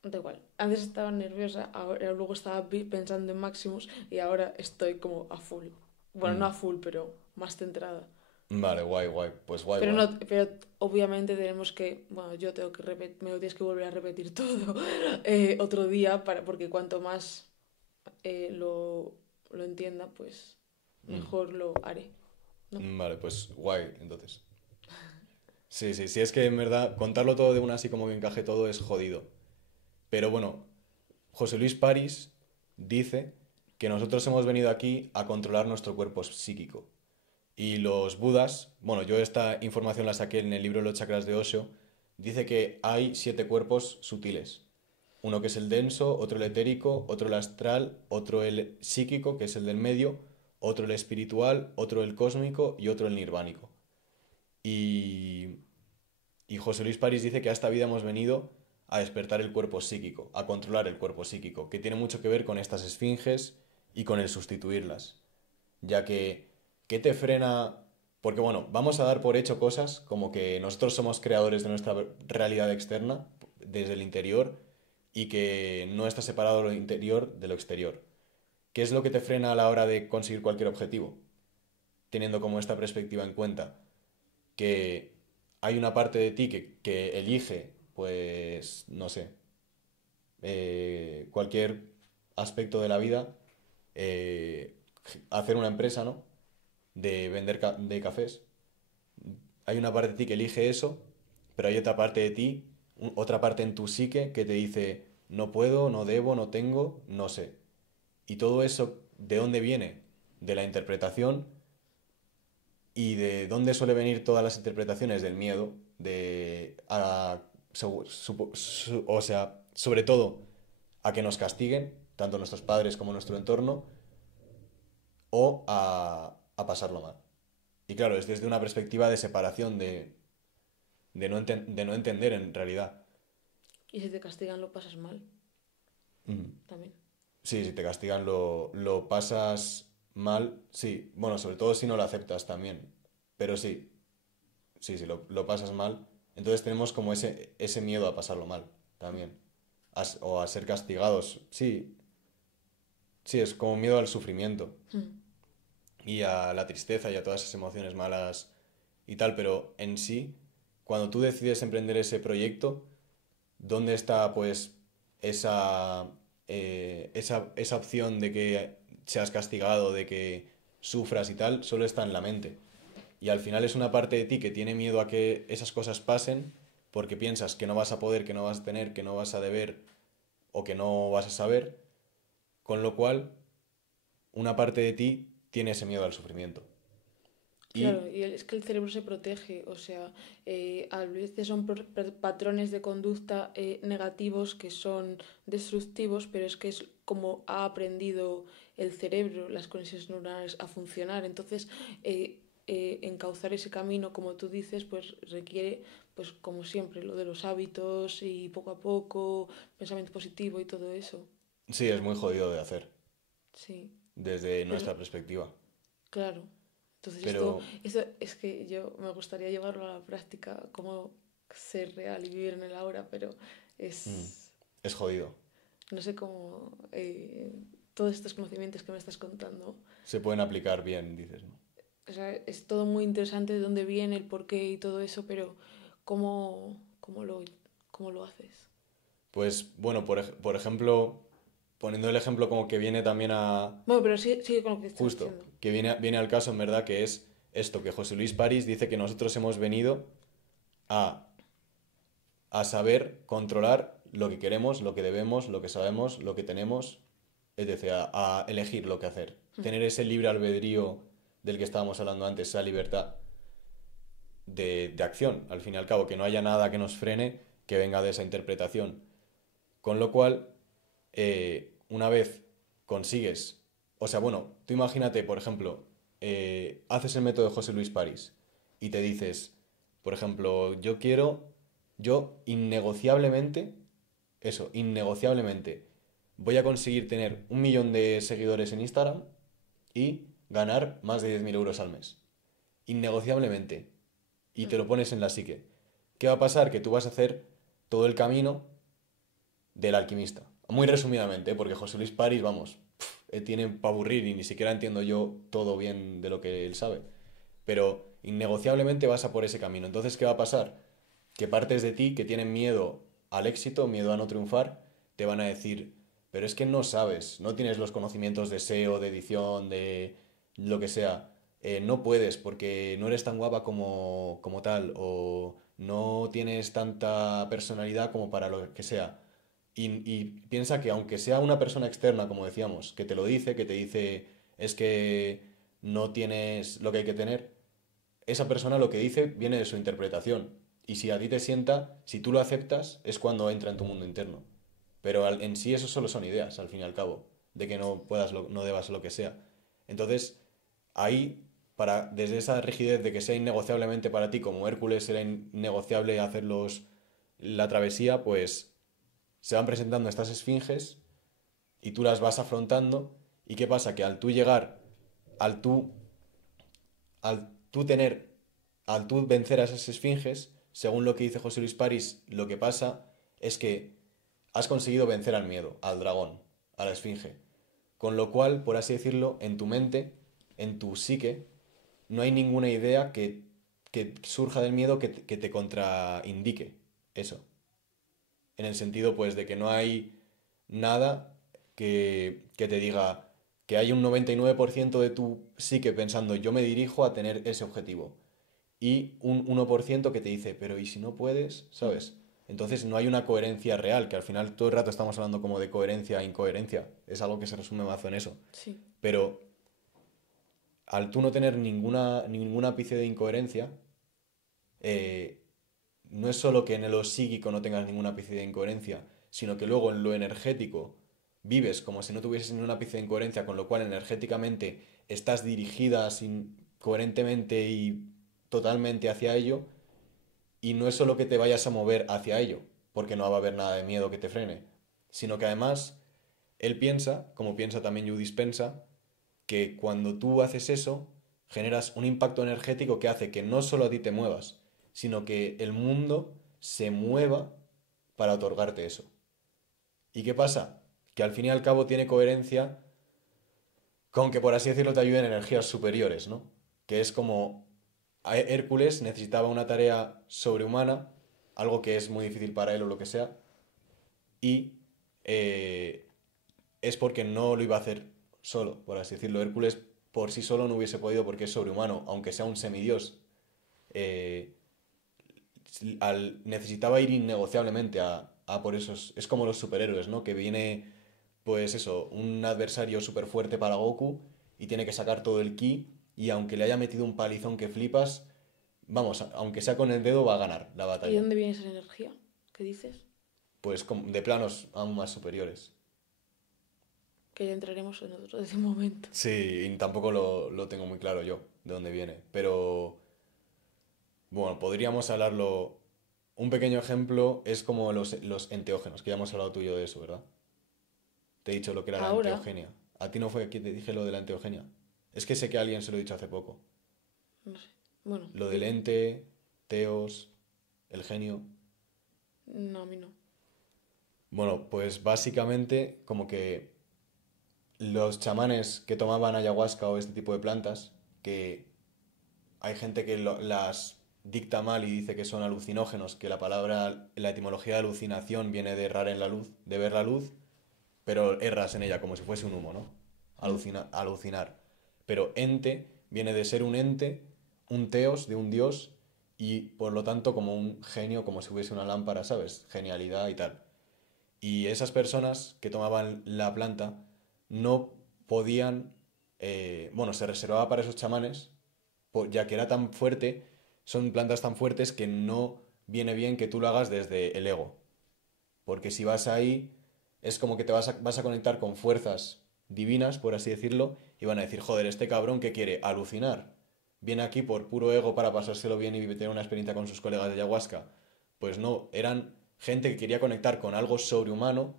da igual. Antes estaba nerviosa, ahora, luego estaba pensando en Maximus y ahora estoy como a full. Bueno, no Mm. a full, pero más centrada. Vale, guay, guay. Pues guay, Pero guay. no, pero obviamente tenemos que, bueno, yo tengo que repetir, me lo tienes que volver a repetir todo otro día porque cuanto más lo entienda, pues mejor lo haré, ¿no? Vale, pues guay, entonces. Sí, sí, sí, es que en verdad contarlo todo de una así como que encaje todo es jodido. Pero bueno, José Luis París dice que nosotros hemos venido aquí a controlar nuestro cuerpo psíquico. Y los Budas, bueno, yo esta información la saqué en el libro Los chakras de Osho, dice que hay 7 cuerpos sutiles. Uno que es el denso, otro el etérico, otro el astral, otro el psíquico, que es el del medio, otro el espiritual, otro el cósmico y otro el nirvánico. Y, y José Luis París dice que a esta vida hemos venido a despertar el cuerpo psíquico, a controlar el cuerpo psíquico, que tiene mucho que ver con estas esfinges y con el sustituirlas. Ya que, ¿qué te frena? Porque bueno, vamos a dar por hecho cosas como que nosotros somos creadores de nuestra realidad externa, desde el interior, y que no está separado lo interior de lo exterior. ¿Qué es lo que te frena a la hora de conseguir cualquier objetivo? Teniendo como esta perspectiva en cuenta, que hay una parte de ti que elige, pues, no sé, cualquier aspecto de la vida, eh, hacer una empresa, ¿no? De vender de cafés. Hay una parte de ti que elige eso, pero hay otra parte de ti, otra parte en tu psique que te dice, no puedo, no debo, no tengo, no sé. Y todo eso, ¿de dónde viene? De la interpretación. ¿Y de dónde suele venir todas las interpretaciones? Del miedo, o sea, sobre todo a que nos castiguen, tanto nuestros padres como nuestro entorno, o a pasarlo mal. Y claro, es desde una perspectiva de separación, de no entender en realidad. Y si te castigan lo pasas mal, Mm. también. Sí, si te castigan lo pasas mal, sí. Bueno, sobre todo si no lo aceptas también. Pero sí, sí, sí, lo pasas mal. Entonces tenemos como ese miedo a pasarlo mal también. O a ser castigados. Sí, sí, es como miedo al sufrimiento y a la tristeza y a todas esas emociones malas y tal. Pero en sí, cuando tú decides emprender ese proyecto, ¿dónde está pues esa, esa opción de que seas castigado, de que sufras y tal? Solo está en la mente. Y al final es una parte de ti que tiene miedo a que esas cosas pasen porque piensas que no vas a poder, que no vas a tener, que no vas a deber o que no vas a saber, con lo cual una parte de ti tiene ese miedo al sufrimiento. Claro, Y y es que el cerebro se protege, o sea, a veces son patrones de conducta negativos que son destructivos, pero es que es como ha aprendido el cerebro, las conexiones neuronales a funcionar. Entonces, encauzar ese camino, como tú dices, pues requiere, pues como siempre, lo de los hábitos y poco a poco, pensamiento positivo y todo eso. sí, es muy jodido de hacer Sí, desde pero nuestra perspectiva. claro. Entonces Pero esto es que yo me gustaría llevarlo a la práctica, como ser real y vivir en el ahora, pero mm, es, es jodido. no sé cómo todos estos conocimientos que me estás contando, Se pueden aplicar bien, dices, ¿no? o sea, es todo muy interesante de dónde viene, el porqué y todo eso, pero ¿cómo lo haces? Pues bueno, por ejemplo, poniendo el ejemplo como que viene también a, Bueno, pero sigue con lo que estás justo, diciendo. que viene al caso en verdad, que es esto, que José Luis París dice que nosotros hemos venido a, a saber controlar lo que queremos, lo que debemos, lo que sabemos, lo que tenemos etc., a elegir lo que hacer. Tener ese libre albedrío del que estábamos hablando antes, esa libertad de acción, al fin y al cabo, que no haya nada que nos frene que venga de esa interpretación. Con lo cual, una vez consigues, o sea, bueno, tú imagínate, por ejemplo, haces el método de José Luis París y te dices, por ejemplo, yo innegociablemente, eso, innegociablemente, voy a conseguir tener 1 millón de seguidores en Instagram y ganar más de 10.000 euros al mes. Innegociablemente. Y te lo pones en la psique. ¿Qué va a pasar? Que tú vas a hacer todo el camino del alquimista. Muy resumidamente, ¿eh? Porque José Luis París, vamos, tiene para aburrir y ni siquiera entiendo yo todo bien de lo que él sabe. Pero innegociablemente vas a por ese camino. Entonces, ¿qué va a pasar? Que partes de ti que tienen miedo al éxito, miedo a no triunfar, te van a decir, pero es que no sabes, no tienes los conocimientos de SEO, de edición, de lo que sea. No puedes porque no eres tan guapa como tal, o no tienes tanta personalidad como para lo que sea. Y piensa que aunque sea una persona externa, como decíamos, que te lo dice, que te dice es que no tienes lo que hay que tener, esa persona lo que dice viene de su interpretación. Y si a ti te sienta, si tú lo aceptas, es cuando entra en tu mundo interno. Pero en sí eso solo son ideas, al fin y al cabo, de que no puedas, no debas lo que sea. Entonces, ahí, desde esa rigidez de que sea innegociablemente para ti, como Hércules era innegociable hacer la travesía, pues se van presentando estas esfinges y tú las vas afrontando. ¿Y qué pasa? Que al tú llegar, al tú, al tú tener, al tú vencer a esas esfinges, según lo que dice José Luis París, lo que pasa es que has conseguido vencer al miedo, al dragón, a la esfinge. Con lo cual, por así decirlo, en tu mente, en tu psique, no hay ninguna idea que surja del miedo que te contraindique eso. En el sentido, pues, de que no hay nada que te diga que hay un 99% de tu psique pensando yo me dirijo a tener ese objetivo y un 1% que te dice, pero ¿y si no puedes? ¿Sabes? Entonces no hay una coherencia real, que al final todo el rato estamos hablando como de coherencia e incoherencia. Es algo que se resume mazo en eso. Sí. Pero al tú no tener ningún ápice de incoherencia, eh, no es solo que en lo psíquico no tengas ningún ápice de incoherencia, sino que luego en lo energético vives como si no tuvieses ningún ápice de incoherencia, con lo cual energéticamente estás dirigida coherentemente y totalmente hacia ello, y no es solo que te vayas a mover hacia ello, porque no va a haber nada de miedo que te frene, sino que además él piensa, como piensa también Joe Dispenza, que cuando tú haces eso, generas un impacto energético que hace que no solo a ti te muevas, sino que el mundo se mueva para otorgarte eso. ¿Y qué pasa? Que al fin y al cabo tiene coherencia con que, por así decirlo, te ayuden energías superiores, ¿no? Que es como Hércules necesitaba una tarea sobrehumana, algo que es muy difícil para él o lo que sea, y eh, es porque no lo iba a hacer solo, por así decirlo. Hércules por sí solo no hubiese podido porque es sobrehumano, aunque sea un semidios. Eh, necesitaba ir innegociablemente a por esos... Es como los superhéroes, ¿no? Que viene, pues eso, un adversario súper fuerte para Goku y tiene que sacar todo el ki y aunque le haya metido un palizón que flipas, vamos, aunque sea con el dedo va a ganar la ¿Y de batalla. dónde viene esa energía? ¿Qué dices? Pues de planos aún más superiores. Que ya entraremos en otro de ese momento. Sí, y tampoco lo tengo muy claro yo de dónde viene, pero bueno, podríamos hablarlo. Un pequeño ejemplo es como los enteógenos, que ya hemos hablado tú y yo de eso, ¿verdad? Te he dicho lo que era la Ahora, enteogenia. ¿A ti no fue que te dije lo de la enteogenia? Es que sé que a alguien se lo he dicho hace poco. no sé. Bueno, Lo del dime. ente, teos, el genio. No, a mí no. Bueno, pues básicamente como que los chamanes que tomaban ayahuasca o este tipo de plantas, que hay gente que las dicta mal y dice que son alucinógenos, que la etimología de alucinación viene de errar en la luz, de ver la luz, pero erras en ella como si fuese un humo, ¿no? Alucinar. Pero ente viene de ser un ente, un teos, de un dios, y por lo tanto como un genio, como si hubiese una lámpara, ¿sabes? Genialidad y tal. Y esas personas que tomaban la planta no podían, bueno, se reservaba para esos chamanes, ya que era tan fuerte, son plantas tan fuertes que no viene bien que tú lo hagas desde el ego. Porque si vas ahí, es como que vas a conectar con fuerzas divinas, por así decirlo, y van a decir, joder, este cabrón que quiere alucinar, viene aquí por puro ego para pasárselo bien y tener una experiencia con sus colegas de ayahuasca. Pues no, eran gente que quería conectar con algo sobrehumano,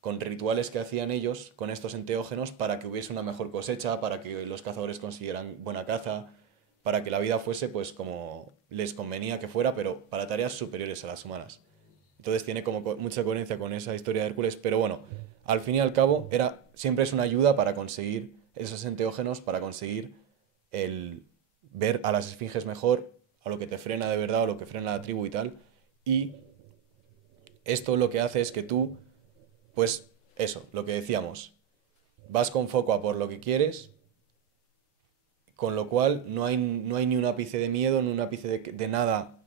con rituales que hacían ellos, con estos enteógenos, para que hubiese una mejor cosecha, para que los cazadores consiguieran buena caza, para que la vida fuese pues como les convenía que fuera, pero para tareas superiores a las humanas. Entonces tiene como mucha coherencia con esa historia de Hércules, pero bueno, al fin y al cabo siempre es una ayuda para conseguir esos enteógenos, para conseguir el ver a las esfinges mejor, a lo que te frena de verdad, a lo que frena la tribu y tal. Y esto lo que hace es que tú, pues eso, lo que decíamos, vas con foco a por lo que quieres, con lo cual no hay ni un ápice de miedo, ni un ápice de nada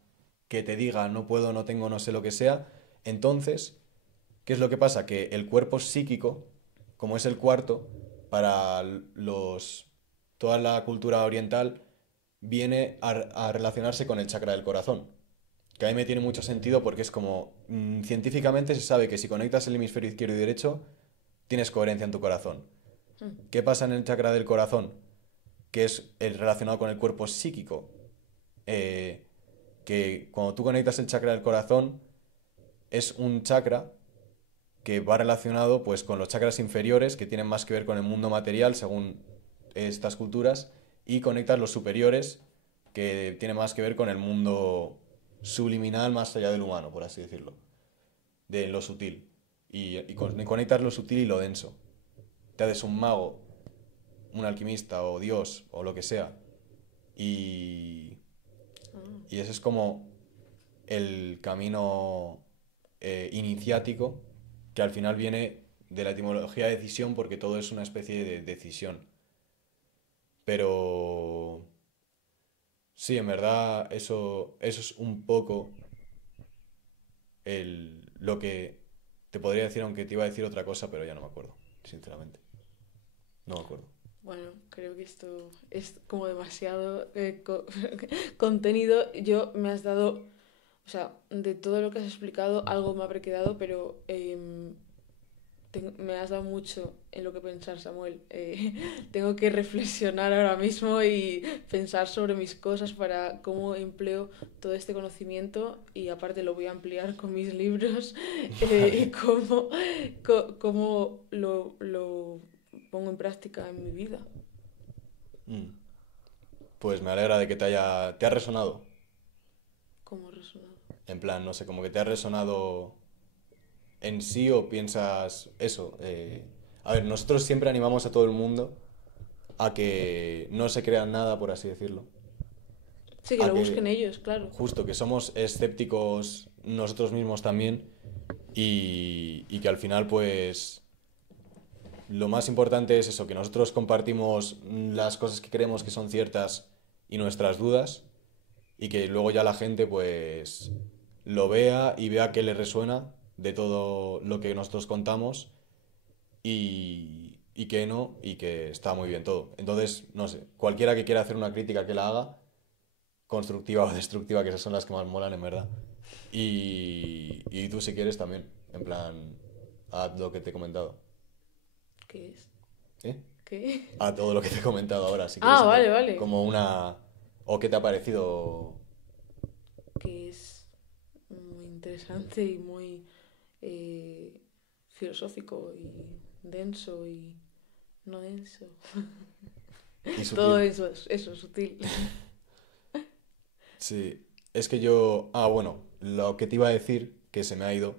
que te diga no puedo, no tengo, no sé lo que sea. Entonces, ¿qué es lo que pasa? Que el cuerpo psíquico, como es el cuarto, para toda la cultura oriental, viene a relacionarse con el chakra del corazón. Que a mí me tiene mucho sentido porque es como, científicamente se sabe que si conectas el hemisferio izquierdo y derecho, tienes coherencia en tu corazón. ¿Qué pasa en el chakra del corazón? Que es el relacionado con el cuerpo psíquico. Eh, que cuando tú conectas el chakra del corazón, es un chakra que va relacionado pues con los chakras inferiores, que tienen más que ver con el mundo material según estas culturas, y conectas los superiores, que tienen más que ver con el mundo subliminal, más allá del humano, por así decirlo, de lo sutil. Y conectas lo sutil y lo denso. Te haces un mago, un alquimista o dios o lo que sea. Y, y ese es como el camino iniciático, que al final viene de la etimología de decisión, porque todo es una especie de decisión. Pero sí, en verdad eso es un poco lo que te podría decir, aunque te iba a decir otra cosa, pero ya no me acuerdo, sinceramente. No me acuerdo. Bueno, creo que esto es como demasiado contenido. Yo me has dado, o sea, de todo lo que has explicado, algo me habré quedado, pero me has dado mucho en lo que pensar, Samuel. Tengo que reflexionar ahora mismo y pensar sobre mis cosas para cómo empleo todo este conocimiento y aparte lo voy a ampliar con mis libros y Vale. cómo lo pongo en práctica en mi vida. Mm. Pues me alegra de que te ha resonado. ¿Cómo resonado? En plan, no sé, como que te ha resonado en sí o piensas eso. A ver, nosotros siempre animamos a todo el mundo a que no se crean nada, por así decirlo. Sí, que A lo busquen que ellos, claro. justo que somos escépticos nosotros mismos también y que al final pues lo más importante es eso, que nosotros compartimos las cosas que creemos que son ciertas y nuestras dudas y que luego ya la gente pues lo vea y vea que le resuena de todo lo que nosotros contamos y que no, y que está muy bien todo. Entonces, no sé, cualquiera que quiera hacer una crítica que la haga, constructiva o destructiva, que esas son las que más molan en verdad. Y tú si quieres también, en plan, haz lo que te he comentado. ¿Qué es? ¿Eh? ¿Qué? A todo lo que te he comentado ahora, si quieres Ah, hacer vale, vale. como una... ¿O qué te ha parecido? Que es muy interesante y muy eh, filosófico y denso y no denso. Y Todo sutil. eso, sutil. Sí, es que yo... Ah, bueno, lo que te iba a decir, que se me ha ido,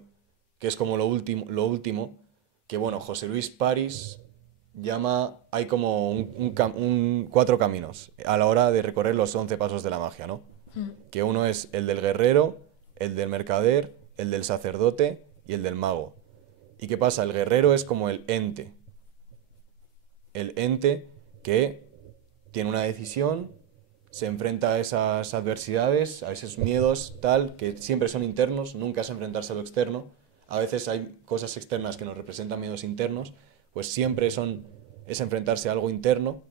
que es como lo último, que bueno, José Luis París llama... Hay como cuatro caminos a la hora de recorrer los 11 pasos de la magia, ¿no? Que uno es el del guerrero, el del mercader, el del sacerdote y el del mago. ¿Y qué pasa? El guerrero es como el ente que tiene una decisión, se enfrenta a esas adversidades, a esos miedos, tal, que siempre son internos, nunca es enfrentarse a lo externo. A veces hay cosas externas que nos representan miedos internos, pues siempre es enfrentarse a algo interno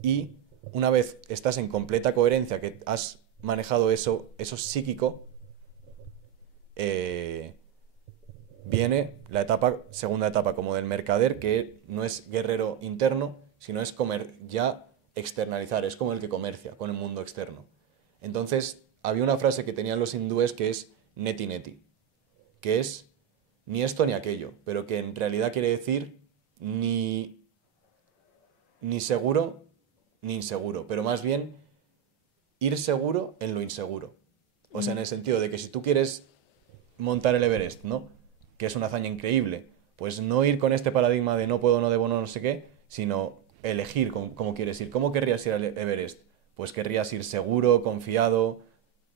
y una vez estás en completa coherencia, que has manejado eso psíquico, viene la segunda etapa como del mercader, que no es guerrero interno, sino es ya externalizar, es como el que comercia con el mundo externo. Entonces, había una frase que tenían los hindúes que es neti neti, que es ni esto ni aquello, pero que en realidad quiere decir ni seguro ni inseguro, pero más bien ir seguro en lo inseguro. O sea, en el sentido de que si tú quieres montar el Everest, ¿no? Que es una hazaña increíble, pues no ir con este paradigma de no puedo, no debo, no sé qué, sino elegir cómo quieres ir. ¿Cómo querrías ir al Everest? Pues querrías ir seguro, confiado,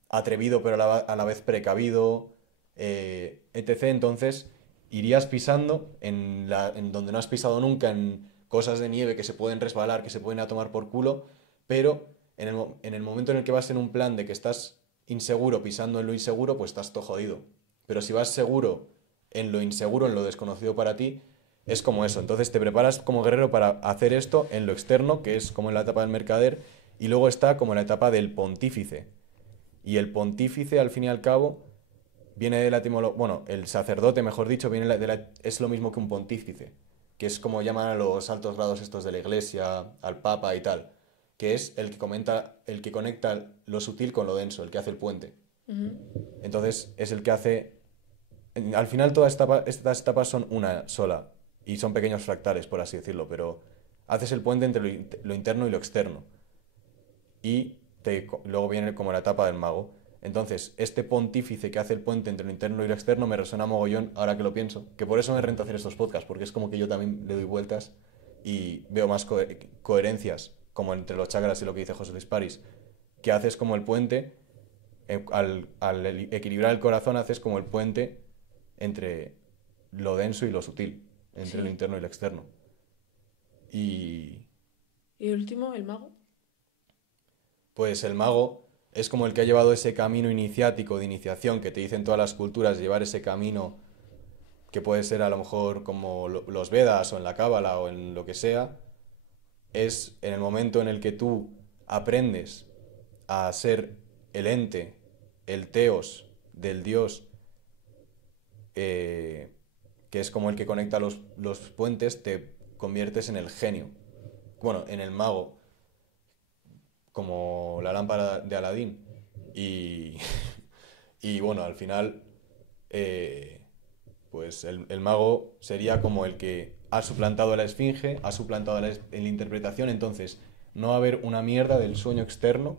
atrevido pero a la vez precavido, etc. Entonces irías pisando en donde no has pisado nunca, en cosas de nieve que se pueden resbalar, que se pueden a tomar por culo, pero en el momento en el que vas en un plan de que estás inseguro pisando en lo inseguro, pues estás todo jodido. Pero si vas seguro en lo inseguro, en lo desconocido para ti, es como eso. Entonces te preparas como guerrero para hacer esto en lo externo, que es como en la etapa del mercader, y luego está como la etapa del pontífice. Y el pontífice, al fin y al cabo, viene de la etimología, bueno, el sacerdote, mejor dicho, es lo mismo que un pontífice, que es como llaman a los altos grados estos de la iglesia, al papa y tal, que es el que conecta lo sutil con lo denso, el que hace el puente. Entonces es el que hace, al final todas estas etapas son una sola y son pequeños fractales, por así decirlo, pero haces el puente entre lo interno y lo externo. Y luego viene como la etapa del mago. Entonces, este pontífice que hace el puente entre lo interno y lo externo me resuena mogollón ahora que lo pienso, que por eso me renta hacer estos podcasts, porque es como que yo también le doy vueltas y veo más coherencias, como entre los chakras y lo que dice José Luis París, que haces como el puente, al equilibrar el corazón haces como el puente entre lo denso y lo sutil, entre lo interno y lo externo. ¿Y el último, el mago? Pues el mago es como el que ha llevado ese camino iniciático de iniciación que te dicen todas las culturas, llevar ese camino que puede ser a lo mejor como los Vedas o en la Cábala o en lo que sea, es en el momento en el que tú aprendes a ser el ente, el teos del Dios, que es como el que conecta los puentes, te conviertes en el genio. Bueno, en el mago, como la lámpara de Aladín. Y, y bueno, al final, pues el mago sería como el que ha suplantado a la esfinge, ha suplantado en la interpretación, entonces no va a haber una mierda del sueño externo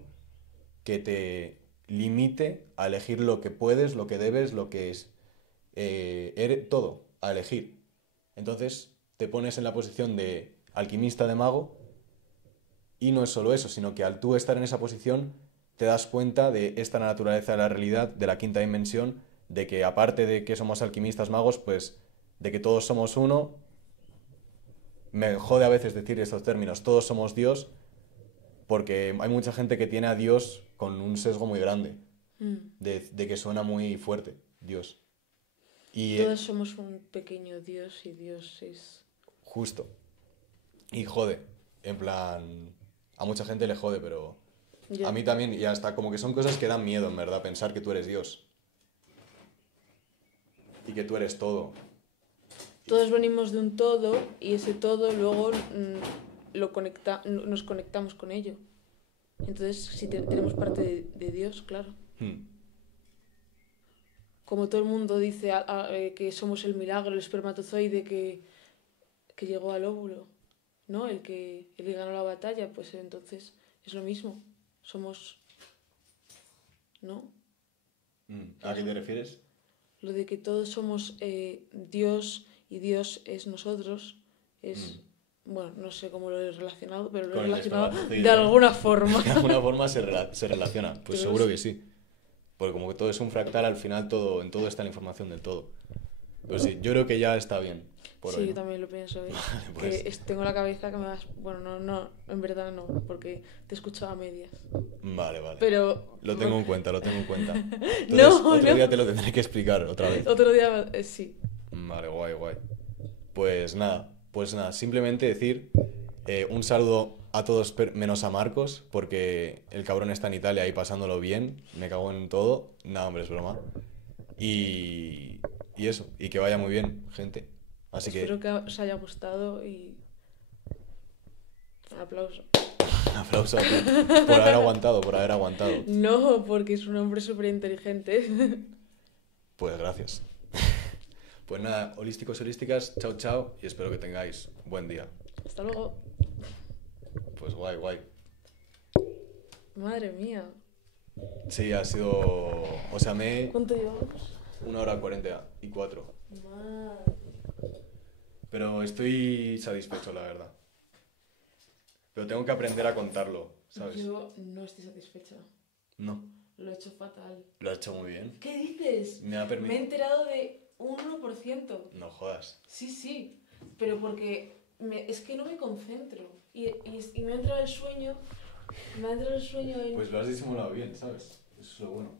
que te limite a elegir lo que puedes, lo que debes, lo que es, todo, a elegir. Entonces te pones en la posición de alquimista de mago y no es solo eso, sino que al tú estar en esa posición te das cuenta de esta naturaleza de la realidad, de la quinta dimensión, de que aparte de que somos alquimistas magos, pues de que todos somos uno. Me jode a veces decir estos términos, todos somos Dios, porque hay mucha gente que tiene a Dios con un sesgo muy grande, de que suena muy fuerte, Dios. Y todos somos un pequeño Dios y Dios es... Justo. Y jode, en plan, a mucha gente le jode, pero a mí también, y hasta como que son cosas que dan miedo, en verdad, pensar que tú eres Dios. Y que tú eres todo. Todos venimos de un todo y ese todo luego nos conectamos con ello. Entonces, si tenemos parte de Dios, claro. Como todo el mundo dice que somos el milagro, el espermatozoide que llegó al óvulo, ¿no? El que ganó la batalla, pues entonces es lo mismo. Somos... ¿no? ¿A qué te refieres? Lo de que todos somos Dios y Dios es nosotros, es... Bueno, no sé cómo lo he relacionado, pero lo he relacionado de alguna forma. De alguna forma se relaciona, pues seguro que sí. Porque como que todo es un fractal, al final en todo está la información del todo. Pero sí, yo creo que ya está bien. Sí, yo también lo pienso. Vale, pues. Que tengo la cabeza que me vas... Bueno, no, en verdad no, porque te escuchaba a medias. Vale. Pero... Lo tengo en cuenta. Entonces, otro día te lo tendré que explicar otra vez. Otro día, sí. Vale, guay. Pues nada, simplemente decir un saludo a todos menos a Marcos, porque el cabrón está en Italia ahí pasándolo bien, me cago en todo, nada, hombre, es broma. Y, y eso, y que vaya muy bien, gente. Así Espero que, que os haya gustado y un aplauso. aplauso a ti por haber aguantado, por haber aguantado. No, porque es un hombre súper inteligente. Pues gracias. Pues nada, holísticos, holísticas, chao, chao, y espero que tengáis buen día. Hasta luego. Pues guay, guay. Madre mía. Sí, ha sido... O sea, ¿Cuánto llevamos? 1 hora 44. Madre. Pero estoy satisfecho, la verdad. Pero tengo que aprender a contarlo, ¿sabes? Yo no estoy satisfecha. No, Lo he hecho fatal. lo has hecho muy bien. ¿Qué dices? Me ha Me he permitido... enterado de un 1%. No jodas. Sí, sí. Pero porque es que no me concentro. Y me ha entrado el sueño. Me ha entrado el sueño en... Pues lo has disimulado bien, ¿sabes? Eso es lo bueno.